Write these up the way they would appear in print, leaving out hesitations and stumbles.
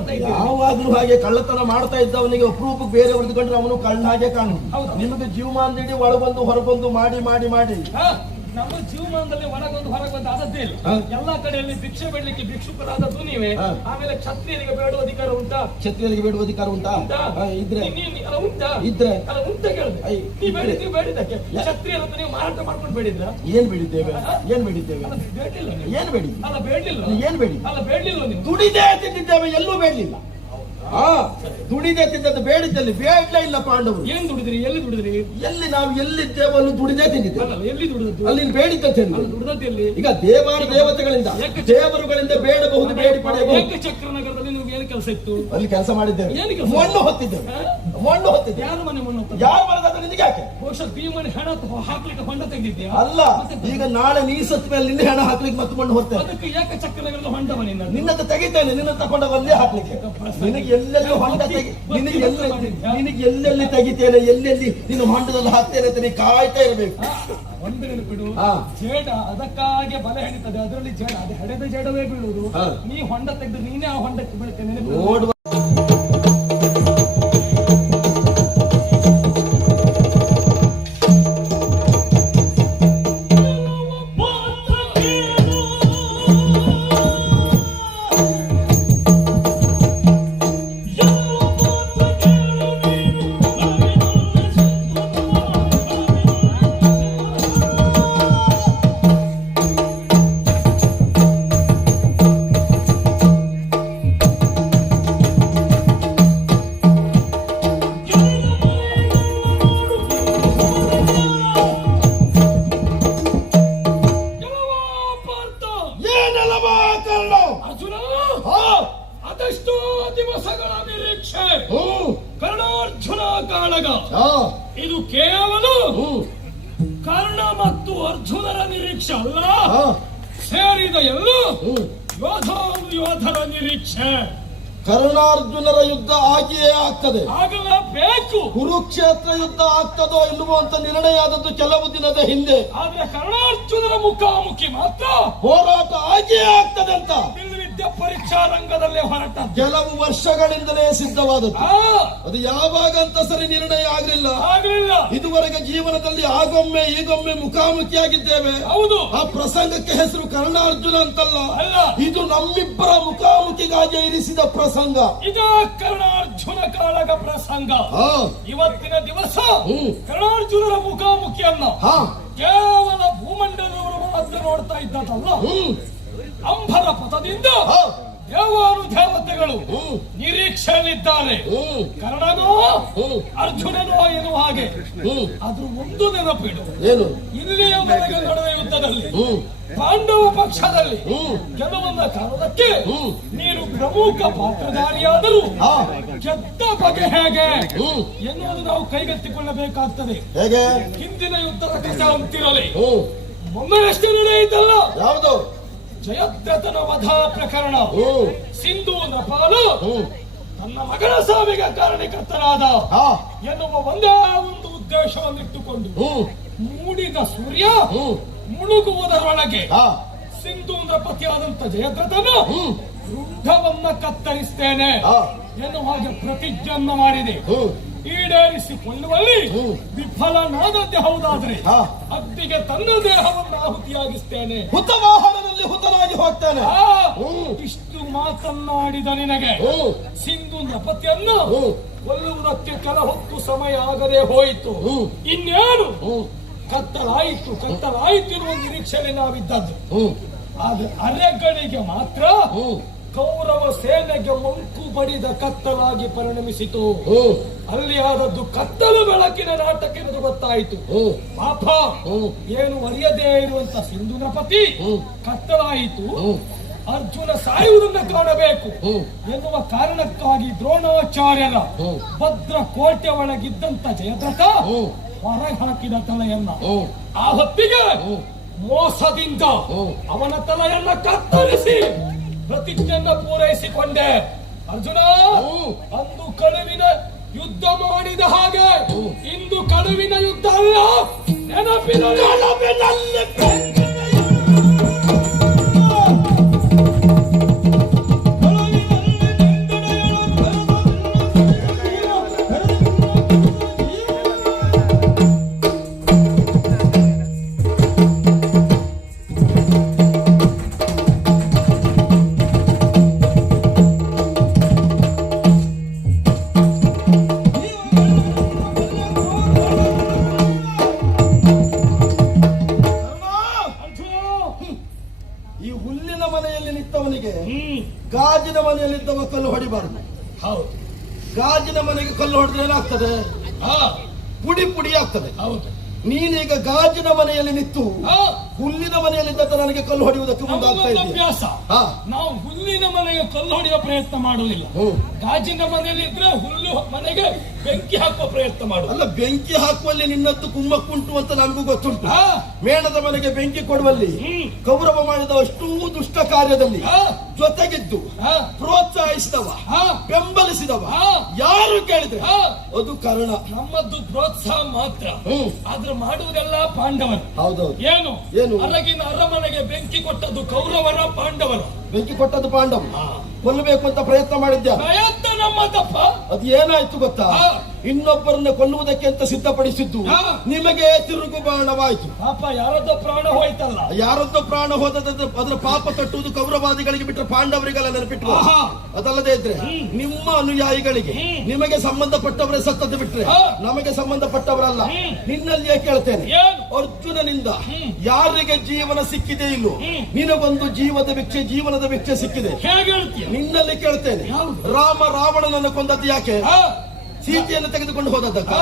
ಮಾಡ್ತಾ ಇದ್ದೀವಿ. ಯಾವಾಗ್ಲೂ ಹಾಗೆ ಕಳ್ಳತನ ಮಾಡ್ತಾ ಇದ್ದವನಿಗೆ ಅಪರೂಪಕ್ಕೆ ಬೇರೆ ಹೊಡೆದುಕೊಂಡ್ರೆ ಅವನು ಕಳ್ಳ ಹಾಗೆ ಕಾಣುದು. ನಿಮಗೆ ಜೀವಮಾನದಿಡಿ ಒಳಗೊಂದು ಹೊರಗೊಂದು ಮಾಡಿ ಮಾಡಿ ಮಾಡಿ ನಮ್ಮ ಜೀವಮಾನದಲ್ಲಿ ಒಳಗೊಂದು ಹೊರಗೊಂದು ಆದದ್ದೇ ಇಲ್ಲ. ಎಲ್ಲಾ ಕಡೆಯಲ್ಲಿ ಭಿಕ್ಷೆ ಬೇಡಲಿಕ್ಕೆ ಭಿಕ್ಷುಕರಾದದ್ದು ನೀವೇ. ಆಮೇಲೆ ಕ್ಷತ್ರಿಯರಿಗೆ ಬೇಡುವ ಅಧಿಕಾರ ಉಂಟಾ? ಕ್ಷತ್ರಿಯರಿಗೆ ಬೇಡುವ ಅಧಿಕಾರ ಉಂಟಾ? ಇದ್ರೆ ಉಂಟಾ? ಇದ್ರೆ ಉಂಟ ಕೇಳಿದೆ. ನೀವು ಬೇಡಿದ್ರೆ ಬೇಡಿದ್ದಕ್ಕೆ ಕ್ಷತ್ರಿಯರನ್ನು ನೀವು ಮಾರಾಟ ಮಾಡ್ಕೊಂಡು ಬೇಡಿದ್ರ? ಏನ್ ಬೇಡಿದ್ದೇವೆ? ಏನ್ ಬೇಡಿದ್ದೇವೆ? ಬೇಡಿಲ್ಲ. ಏನ್ ಬೇಡಿ? ಅಲ್ಲ ಬೇಡಲಿಲ್ಲ. ಏನ್ ಬೇಡಿ? ಅಲ್ಲ ಬೇಡಲಿಲ್ಲ. ನೀವು ದುಡಿದೇ ತಿಂದಿದ್ದೇವೆ, ಎಲ್ಲೂ ಬೇಡಲಿಲ್ಲ. ದುಡಿದೇ ತಿಂದದ್ದು ಬೇಡಿದ್ದಲ್ಲಿ ಬೇಡಲೇ ಇಲ್ಲ ಪಾಂಡವರು. ಏನ್ ದುಡಿದ್ರಿ? ಎಲ್ಲಿ ದುಡಿದ್ರಿ? ಎಲ್ಲಿ ನಾವು ಎಲ್ಲಿದ್ದೇವೆ ಅಲ್ಲಿ ದುಡಿದೇ ತಿಂದಿದ್ದೇವೆ. ಎಲ್ಲಿ ದುಡಿದದ್ದು? ಅಲ್ಲಿ ಬೇಡಿದ್ದ ದುಡಿದದ್ದು ಎಲ್ಲಿ? ಈಗ ದೇವಾರ ದೇವತೆಗಳಿಂದ ದೇವರುಗಳಿಂದ ಬೇಡಬಹುದು, ಬೇಡಿ ಪಡೆಯಬಹುದು. ಚಕ್ರನಗರದಲ್ಲಿ ನಿಮ್ಗೆ ಏನು ಕೆಲಸ ಇತ್ತು? ಅಲ್ಲಿ ಕೆಲಸ ಮಾಡಿದ್ದೇವೆ. ಮಣ್ಣು ಹೊತ್ತಿದ್ದೇವೆ. ಮಣ್ಣು ಹೊತ್ತಿದ್ದೇವೆ. ಯಾರು ಮನೆ ಮಣ್ಣು ಹೊತ್ತ? ಯಾರು ಮನದಾದ್ರೆ ನಿನಗೆ ಯಾಕೆ? ಬಹುಶಃ ಭೀಮನೆ ಹಣ ಹಾಕ್ಲಿಕ್ಕೆ ಹೊಂಡ ತೆಗೆದಿದ್ಯಾ? ಅಲ್ಲ, ಈಗ ನಾಳೆ ನೀ ಸತ್ ಮೇಲೆ ನಿನ್ನೆ ಹಣ ಹಾಕ್ಲಿಕ್ಕೆ ಮತ್ತೆ ಮಣ್ಣು ಹೊರ್ತೇವೆ. ಅದಕ್ಕೆ ಯಾಕೆ ಚಕ್ರನಗರದ ಹೊಂಡ ಮನೆಯಿಂದ ನಿನ್ನದು ತೆಗಿತೇನೆ, ನಿನ್ನ ತಗೊಂಡವಲ್ಲೇ ಹಾಕ್ಲಿಕ್ಕೆ. ನಿನಗೆ ಎಲ್ಲೆಲ್ಲಿ ಹೊಂಡ ನಿನಗೆ ಎಲ್ಲೆಲ್ಲಿ ತೆಗಿತೇನೆ, ಎಲ್ಲೆಲ್ಲಿ ನಿನ್ನ ಹೊಂಡದಲ್ಲಿ ಹಾಕ್ತೇನೆ ಅಂತ ನೀ ಕಾಯ್ತಾ ಇರಬೇಕು. ಒಂದು ಬಿಡು, ಜೇಡ ಅದಕ್ಕಾಗಿ ಬಲೆ ಹಿಡಿತದೆ, ಅದರಲ್ಲಿ ಜೇಡ, ಅದು ಹೆಡೆದ ಜೇಡವೇ ಬೀಳುವುದು. ನೀ ಹೊಂಡ ತೆಗೆದು ನೀನೇ ಆ ಹೊಂಡಕ್ಕೆ ಬೀಳ್ತೇನೆ ನೋಡುವ. ಅದೆಷ್ಟೋ ದಿವಸಗಳ ನಿರೀಕ್ಷೆ ಕರ್ಣಾರ್ಜುನ ಕಾಳಗ. ಇದು ಕೇವಲ ಕರ್ಣ ಮತ್ತು ಅರ್ಜುನರ ನಿರೀಕ್ಷೆ ಅಲ್ಲ, ಸೇರಿದ ಎಲ್ಲ ಯೋಧರ ನಿರೀಕ್ಷೆ. ಕರ್ಣಾರ್ಜುನರ ಯುದ್ಧ ಆಗಿಯೇ ಆಗ್ತದೆ, ಆಗಲೇಬೇಕು. ಕುರುಕ್ಷೇತ್ರ ಯುದ್ಧ ಆಗ್ತದೋ ಇಲ್ಲವೋ ಅಂತ ನಿರ್ಣಯ ಆದದ್ದು ಕೆಲವು ದಿನದ ಹಿಂದೆ. ಆದ್ರೆ ಕರ್ಣಾರ್ಜುನರ ಮುಖಾಮುಖಿ ಮಾತ್ರ ಹೋರಾಟ ಆಗಿಯೇ ಆಗ್ತದೆ ಅಂತ ಪರೀಕ್ಷಾ ರಂಗದಲ್ಲೇ ಹೊರಟ ಕೆಲವು ವರ್ಷಗಳಿಂದಲೇ ಸಿದ್ಧವಾದದ್ದು. ಅದು ಯಾವಾಗ ಅಂತ ಸರಿ ನಿರ್ಣಯ ಆಗಲಿಲ್ಲ. ಇದುವರೆಗೆ ಜೀವನದಲ್ಲಿ ಆಗೊಮ್ಮೆ ಈಗೊಮ್ಮೆ ಮುಖಾಮುಖಿಯಾಗಿದ್ದೇವೆ. ಹೌದು, ಆ ಪ್ರಸಂಗಕ್ಕೆ ಹೆಸರು ಕರ್ಣಾರ್ಜುನ ಅಂತಲ್ಲ, ಇದು ನಮ್ಮಿಬ್ಬರ ಮುಖಾಮುಖಿಗಾಗಿ ಇರಿಸಿದ ಪ್ರಸಂಗ. ಇದು ಕರ್ಣಾರ್ಜುನ ಕಾಳಗ ಪ್ರಸಂಗ. ಇವತ್ತಿನ ದಿವಸ ಕರ್ಣಾರ್ಜುನರ ಮುಖಾಮುಖಿಯನ್ನ ಕೇವಲ ಭೂಮಂಡಲವರು ಮಾತ್ರ ನೋಡ್ತಾ ಇದ್ದದಲ್ಲ, ಅಂಬರ ಪಥದಿಂದ ದೇವಾನು ದೇವತೆಗಳು ನಿರೀಕ್ಷೆಯಲ್ಲಿದ್ದಾರೆ. ಕರ್ಣನೋ ಅರ್ಜುನನೋ ಎನ್ನುವ ಹಾಗೆ. ಆದ್ರೂ ಒಂದು ನೆನಪಿಡು, ಏನು? ಇಲ್ಲಿಯವರೆಗೆ ನಡೆದ ಯುದ್ಧದಲ್ಲಿ ಪಾಂಡವ ಪಕ್ಷದಲ್ಲಿ ಗೆಲುವನ್ನ ಕಾರಣಕ್ಕೆ ನೀನು ಪ್ರಮುಖ ಪಾತ್ರಧಾರಿಯಾದರೂ ಗೆದ್ದ ಬಗೆ ಹೇಗೆ ಎನ್ನುವುದು ನಾವು ಕೈಗೆತ್ತಿಕೊಳ್ಳಬೇಕಾಗ್ತದೆ. ಹಿಂದಿನ ಯುದ್ಧದ ಕಥೆ ಅಂತಿರಲಿ, ಮೊನ್ನೆಯಷ್ಟೇ ನಡೆಯಿತಲ್ಲ, ಯಾವುದು? ಜಯದ್ರಥನ ವಧ ಪ್ರಕರಣ. ಸಿಂಧು ನಪಾಲ ತನ್ನ ಮಗನ ಸಾವಿಗೆ ಕಾರಣಕರ್ತನಾದ ಎನ್ನುವ ಒಂದೇ ಒಂದು ಉದ್ದೇಶವನ್ನಿಟ್ಟುಕೊಂಡು ಮೂಡಿದ ಸೂರ್ಯ ಮುಳುಗುವುದರೊಳಗೆ ಸಿಂಧು ನೃಪತಿಯಾದಂತ ಜಯದ್ರಥನ ವೃದ್ಧವನ್ನ ಕತ್ತರಿಸ್ತೇನೆ ಎನ್ನುವ ಹಾಗೆ ಪ್ರತಿಜ್ಞೆಯನ್ನು ಮಾಡಿದೆ. ಈಡೇರಿಸಿಕೊಳ್ಳುವಲ್ಲಿ ವಿಫಲನಾದದ್ದೇ ಹೌದಾದ್ರೆ ಅಗ್ನಿಗೆ ತನ್ನ ದೇಹವನ್ನು ಆಹುತಿಯಾಗಿಸ್ತೇನೆ, ಹುತವಾಹನದಲ್ಲಿ ಹುತನಾಗಿ ಹೋಗ್ತಾನೆ. ಇಷ್ಟು ಮಾತನ್ನಾಡಿದ ನಿನಗೆ ಸಿಂಧು ನೃಪತಿಯನ್ನು ಕೊಲ್ಲುವುದಕ್ಕೆ ಕೆಲ ಹೊತ್ತು ಸಮಯ ಆಗದೆ ಹೋಯಿತು. ಇನ್ನೇನು ಕತ್ತಲಾಯಿತು ಎನ್ನುವ ನಿರೀಕ್ಷೆಯಲ್ಲಿ ನಾವಿದ್ದದ್ದು. ಆದ್ರೆ ಅರೆಗಳಿಗೆ ಮಾತ್ರ ಕೌರವ ಸೇನೆಗೆ ಮಂಕು ಬಡಿದ ಕತ್ತಲಾಗಿ ಪರಿಣಮಿಸಿತು. ಅಲ್ಲಿ ಆದದ್ದು ಕತ್ತಲು ಬೆಳಕಿನ ನಾಟಕ ಎಂದು ಗೊತ್ತಾಯಿತು. ಪಾಪ ಏನು ಅರಿಯದೇ ಇರುವಂತ ಸಿಂಧು ನೃಪತಿ ಕತ್ತಲಾಯಿತು, ಅರ್ಜುನ ಸಾಯುವುದನ್ನು ಕಾಣಬೇಕು ಎನ್ನುವ ಕಾರಣಕ್ಕಾಗಿ ದ್ರೋಣಾಚಾರ್ಯರ ಭದ್ರ ಕೋಟೆ ಒಳಗಿದ್ದಂತ ಜಯದ್ರಥ ಹೊರಗೆ ಹಾಕಿದ ತಲೆಯನ್ನ ಆ ಹೊತ್ತಿಗೆ ಮೋಸದಿಂದ ಅವನ ತಲೆಯನ್ನ ಕತ್ತರಿಸಿ ಪ್ರತಿಜ್ಞೆಯನ್ನ ಪೂರೈಸಿಕೊಂಡೆ. ಅರ್ಜುನ, ಅಂದು ಕಳುವಿನ ಯುದ್ಧ ಮಾಡಿದ ಹಾಗೆ ಇಂದು ಕಳುವಿನ ಯುದ್ಧ ಅಲ್ಲ, ನೆನಪಿನಲ್ಲಿ ಮನೆಯಲ್ಲಿದ್ದವ ಕಲ್ಲು ಹೊಡಿಬಾರ್ದು. ಹೌದು. ಗಾಜಿನ ಮನೆಗೆ ಕಲ್ಲು ಹೊಡೆದ್ರೆ ಏನಾಗ್ತದೆ? ಪುಡಿ ಪುಡಿ ಆಗ್ತದೆ. ಹೌದು. ನೀನೀಗ ಗಾಜಿನ ಮನೆಯಲ್ಲಿ ನಿಂತು ಹುಲ್ಲಿನ ಮನೆಯಲ್ಲಿದ್ದ ನನಗೆ ಕಲ್ಲು ಹೊಡೆಯುವುದಕ್ಕೆ ಮುಂದಾಗ್ತಾ ಅಭ್ಯಾಸ. ನಾವು ಹುಲ್ಲಿನ ಮನೆಗೆ ಕಲ್ಲು ಹೊಡೆಯುವ ಪ್ರಯತ್ನ ಮಾಡುವುದಿಲ್ಲ. ಗಾಜಿನ ಮನೆಯಲ್ಲಿ ಇದ್ರೆ ಹುಲ್ಲು ಮನೆಗೆ ಬೆಂಕಿ ಹಾಕುವ ಪ್ರಯತ್ನ ಮಾಡುದು. ಅಲ್ಲ, ಬೆಂಕಿ ಹಾಕುವಲ್ಲಿ ನಿನ್ನದ್ದು ಕುಮ್ಮಕ್ಕುಂಟು ಅಂತ ನನಗೂ ಗೊತ್ತುಂಟು. ಮೇಣದ ಮನೆಗೆ ಬೆಂಕಿ ಕೊಡುವಲ್ಲಿ ಕೌರವ ಮಾಡಿದ ಅಷ್ಟೂ ದುಷ್ಟ ಕಾರ್ಯದಲ್ಲಿ ಜೊತೆಗಿದ್ದು ಪ್ರೋತ್ಸಾಹಿಸಿದವ, ಬೆಂಬಲಿಸಿದವ ಯಾರು ಕೇಳಿದ್ರೆ ಅದು ಕರ್ಣ. ನಮ್ಮದ್ದು ಪ್ರೋತ್ಸಾಹ ಮಾತ್ರ, ಆದ್ರೆ ಮಾಡುವುದೆಲ್ಲ ಪಾಂಡವರು. ಹೌದೌದು. ಏನು ಅರಗಿನ ಅರಮನೆಗೆ ಬೆಂಕಿ ಕೊಟ್ಟದ್ದು ಕೌರವರ, ಪಾಂಡವರು. ಬೆಂಕಿ ಕೊಟ್ಟದ್ದು ಪಾಂಡವ. ಕೊಲ್ಲಬೇಕು ಅಂತ ಪ್ರಯತ್ನ ಮಾಡಿದ್ದ. ಪ್ರಯತ್ನ ನಮ್ಮದಪ್ಪ. ಅದು ಏನಾಯ್ತು ಗೊತ್ತಾ? ಇನ್ನೊಬ್ಬರನ್ನ ಕೊಲ್ಲುವುದಕ್ಕೆ ಅಂತ ಸಿದ್ಧಪಡಿಸಿದ್ದು ನಿಮಗೆ ತಿರುಗು ಬಾಣವಾಯ್ತು. ಪಾಪ ಯಾರದ್ದೋ ಪ್ರಾಣ ಹೋಯ್ತಲ್ಲ. ಯಾರದ್ದೋ ಪ್ರಾಣ ಹೋದದ್ದು ಅದರ ಪಾಪ ತಟ್ಟುವುದು ಕೌರವಾದಿಗಳಿಗೆ ಬಿಟ್ಟರೆ ಪಾಂಡವರಿಗೆಲ್ಲ ನೆನಪಿಟ್ಟು. ಅದಲ್ಲದೆ ಇದ್ರೆ ನಿಮ್ಮ ಅನುಯಾಯಿಗಳಿಗೆ ನಿಮಗೆ ಸಂಬಂಧಪಟ್ಟವರೇ ಸತ್ತದ್ದು ಬಿಟ್ರೆ ನಮಗೆ ಸಂಬಂಧಪಟ್ಟವರಲ್ಲ. ನಿನ್ನಲ್ಲಿಯೇ ಕೇಳ್ತೇನೆ, ಅರ್ಜುನನಿಂದ ಯಾರಿಗೆ ಜೀವನ ಸಿಕ್ಕಿದೆ ಇಲ್ಲೋ ನಿನಗೊಂದು ಜೀವನದ ಭಿಕ್ಷೆ ಸಿಕ್ಕಿದೆ. ನಿನ್ನಲ್ಲಿ ಕೇಳ್ತೇನೆ, ರಾಮ ರಾವಣನನ್ನು ಕೊಂದದ್ದು ಯಾಕೆ? ಸೀತೆಯನ್ನು ತೆಗೆದುಕೊಂಡು ಹೋದದ್ದಕ್ಕ?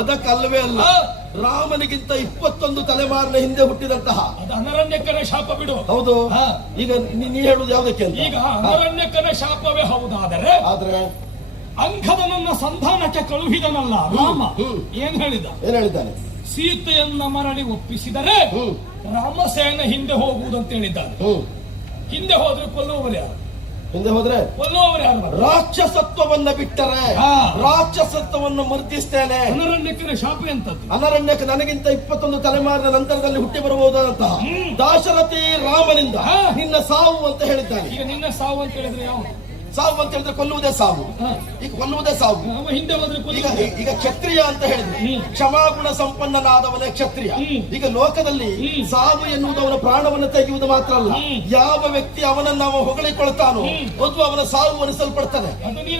ಅದಕ್ಕಲ್ಲವೇ ಅಲ್ಲ. ರಾಮನಿಗಿಂತ 21 ತಲೆಮಾರಿನ ಹಿಂದೆ ಹುಟ್ಟಿದಂತಹ ಅನರಣ್ಯಕನ ಶಾಪ ಬಿಡು. ಹೌದು. ಈಗ ನೀ ಹೇಳುದು ಯಾವುದಕ್ಕೆ ಅಂತ? ಈಗ ಅನರಣ್ಯಕನ ಶಾಪವೇ ಹೌದಾದರೆ ಆದ್ರೆ ಅಂಗದನನ್ನ ಸಂಧಾನಕ್ಕೆ ಕಳುಹಿದನಲ್ಲ ರಾಮ, ಏನ್ ಹೇಳಿದ್ದಾನೆ? ಸೀತೆಯನ್ನ ಮರಳಿ ಒಪ್ಪಿಸಿದರೆ ರಾಮಸೇನ ಹಿಂದೆ ಹೋಗುವುದಂತ ಹೇಳಿದ್ದಾನೆ. ಹಿಂದೆ ಹೋದ್ರೆ ಕೊಲ್ಲುವವರು ಯಾರು? ಹಿಂದೆ ಹೋದ್ರೆ ಕೊಲ್ಲುವವರು ಯಾರು? ರಾಕ್ಷಸತ್ವವನ್ನ ಬಿಟ್ಟರೆ ರಾಕ್ಷಸತ್ವವನ್ನು ಮರ್ದಿಸ್ತೇನೆ. ಅನರಣ್ಯಕನ ಶಾಪ ಎಂತದ್ದು? ಅನರಣ್ಯಕ್ಕೆ ನನಗಿಂತ 21 ತಲೆಮಾರಿನ ನಂತರದಲ್ಲಿ ಹುಟ್ಟಿ ಬರಬಹುದಾದಂತಹ ದಾಶರಥಿ ರಾಮನಿಂದ ನಿನ್ನ ಸಾವು ಅಂತ ಹೇಳಿದ್ದಾನೆ. ಈಗ ನಿನ್ನ ಸಾವು ಅಂತ ಹೇಳಿದ್ರೆ ಯಾವ ಸಾವು ಅಂತ ಹೇಳಿದ್ರೆ ಕೊಲ್ಲುವುದೇ ಸಾವು. ಈಗ ಕೊಲ್ಲುವುದೇ ಸಾವು. ಹಿಂದೆ ಹೋದ್ರೆ ಈಗ ಕ್ಷತ್ರಿಯ ಅಂತ ಹೇಳಿದ್ರೆ ಕ್ಷಮಾಗುಣ ಸಂಪನ್ನನಾದವನೇ ಕ್ಷತ್ರಿಯ. ಈಗ ಲೋಕದಲ್ಲಿ ಸಾವು ಎನ್ನುವುದು ಅವನ ಪ್ರಾಣವನ್ನು ತೆಗೆಯುವುದು ಮಾತ್ರ ಅಲ್ಲ, ಯಾವ ವ್ಯಕ್ತಿ ಅವನನ್ನು ಅವ ಹೊಗಳಿಕೊಳ್ತಾನೋ ಅದು ಅವನ ಸಾವು ಅನಿಸಲ್ಪಡ್ತಾನೆ.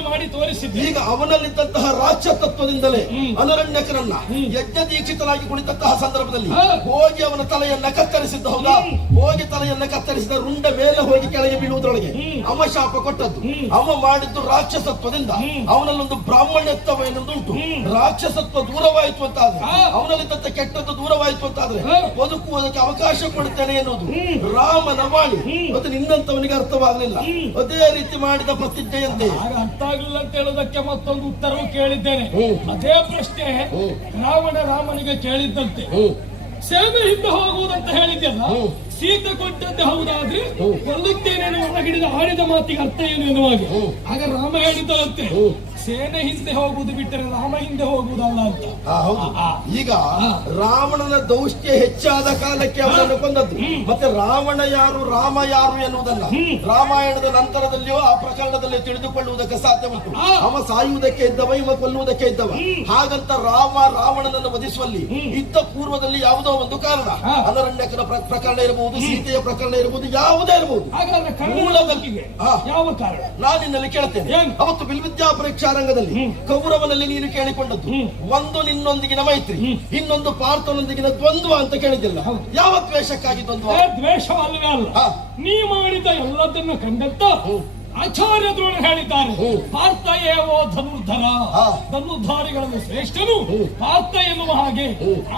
ಮಾಡಿ ತೋರಿಸಿದ್ದೆ. ಈಗ ಅವನಲ್ಲಿದ್ದಂತಹ ರಾಕ್ಷಸತ್ವದಿಂದಲೇ ಅನರಣ್ಯಕರನ್ನ ಯಜ್ಞ ದೀಕ್ಷಿತನಾಗಿ ಕುಳಿತಂತಹ ಸಂದರ್ಭದಲ್ಲಿ ಹೋಗಿ ಅವನ ತಲೆಯನ್ನ ಕತ್ತರಿಸಿದ್ದ. ಹೌದಾ? ಹೋಗಿ ತಲೆಯನ್ನ ಕತ್ತರಿಸಿದ ರುಂಡ ಮೇಲೆ ಹೋಗಿ ಕೆಳಗೆ ಬೀಳುವುದರೊಳಗೆ ಅವ ಶಾಪ ಕೊಟ್ಟದ್ದು. ಅವ ಮಾಡಿದ್ದು ರಾಕ್ಷಸತ್ವದಿಂದ. ಅವನಲ್ಲೊಂದು ಬ್ರಾಹ್ಮಣ್ಯತ್ವ ಎನ್ನುವುದುಂಟು. ರಾಕ್ಷಸತ್ವ ದೂರವಾಯಿತು ಅಂತಾದ್ರೆ, ಅವನಲ್ಲಿದ್ದಂತ ಕೆಟ್ಟದ್ದು ದೂರವಾಯಿತು ಅಂತಾದ್ರೆ ಬದುಕುವುದಕ್ಕೆ ಅವಕಾಶ ಕೊಡುತ್ತೇನೆ ಎನ್ನುವುದು ರಾಮನ ವಾಣಿ. ಅದು ನಿನ್ನಂತವನಿಗೆ ಅರ್ಥವಾಗಲಿಲ್ಲ. ಅದೇ ರೀತಿ ಮಾಡಿದ ಪ್ರತಿಜ್ಞೆಯಂತೆ ಅರ್ಥ ಆಗಿಲ್ಲ ಅಂತ ಹೇಳೋದಕ್ಕೆ ಮತ್ತೊಂದು ಉತ್ತರವು ಕೇಳಿದ್ದೇನೆ. ಅದೇ ಪ್ರಶ್ನೆ ರಾಮನಿಗೆ ಕೇಳಿದ್ದಂತೆ. ಸೇನೆ ಹಿಂದೆ ಹೋಗುವುದಂತ ಹೇಳಿದ್ಯಲ್ಲ, ಸೀತೆ ಕೊಟ್ಟದ್ದೇ ಹೌದಾದ್ರೆ ಕೊಲ್ಲುತ್ತೇನೆ ಒಳಗಿಡಿದ ಆಡಿದ ಮಾತಿಗೆ ಅರ್ಥ ಏನು ಎನ್ನುವಾಗ ಆಗ ರಾಮ ಹೇಳಿದ್ದರಂತೆ, ಸೇನೆ ಹಿಂದೆ ಹೋಗುವುದು ಬಿಟ್ಟರೆ ರಾಮ ಹಿಂದೆ ಹೋಗುವುದಲ್ಲ ಅಂತ. ಈಗ ರಾವಣನ ದೌಷ್ಟ್ಯ ಹೆಚ್ಚಾದ ಕಾಲಕ್ಕೆ ಅವನನ್ನು ಕೊಂದದ್ದು. ಮತ್ತೆ ರಾವಣ ಯಾರು ರಾಮ ಯಾರು ಎನ್ನುವುದಲ್ಲ ರಾಮಾಯಣದ ನಂತರದಲ್ಲಿಯೂ ಆ ಪ್ರಕರಣದಲ್ಲಿ ತಿಳಿದುಕೊಳ್ಳುವುದಕ್ಕೆ ಸಾಧ್ಯ ಉಂಟು. ಅವ ಸಾಯುವುದಕ್ಕೆ ಇದ್ದವ, ಇವ ಕೊಲ್ಲುವುದಕ್ಕೆ ಇದ್ದವ. ಹಾಗಂತ ರಾವಣನನ್ನು ವಧಿಸುವಲ್ಲಿ ಇದ್ದ ಪೂರ್ವದಲ್ಲಿ ಯಾವುದೋ ಒಂದು ಕಾರಣ, ಅನರಣ್ಯಕನ ಪ್ರಕರಣ ಇರಬಹುದು, ಸೀತೆಯ ಪ್ರಕರಣ ಇರಬಹುದು, ಯಾವುದೇ ಇರಬಹುದು. ಮೂಲದಲ್ಲಿ ಯಾವ ಕಾರಣ ನಾನು ನಿನ್ನಲ್ಲಿ ಕೇಳ್ತೇನೆ. ಅವತ್ತು ಬಿಲ್ವಿದ್ಯಾ ಪರೀಕ್ಷಾ ರಂಗದಲ್ಲಿ ಕೌರವನಲ್ಲಿ ನೀನು ಕೇಳಿಕೊಂಡದ್ದು ಒಂದು ನಿನ್ನೊಂದಿಗಿನ ಮೈತ್ರಿ, ಇನ್ನೊಂದು ಪಾರ್ಥನೊಂದಿಗಿನ ದ್ವಂದ್ವ ಅಂತ ಕೇಳಿದಿಲ್ಲ. ಯಾವ ದ್ವೇಷಕ್ಕಾಗಿ ದ್ವಂದ್ವ? ದ್ವೇಷವಲ್ಲವೇ ಅಲ್ಲ. ನೀ ಮಾಡಿದ ಎಲ್ಲದನ್ನು ಕಂಡಂತ ಆಚಾರ್ಯ ದ್ರೋಣ ಹೇಳಿದ್ದಾರೆ, ಪಾರ್ಥ ಏವೋ ಧನುರ್ಧರ, ಧನುರ್ಧಾರಿಗಳನ್ನು ಶ್ರೇಷ್ಠನು ಪಾರ್ಥ ಎನ್ನುವ ಹಾಗೆ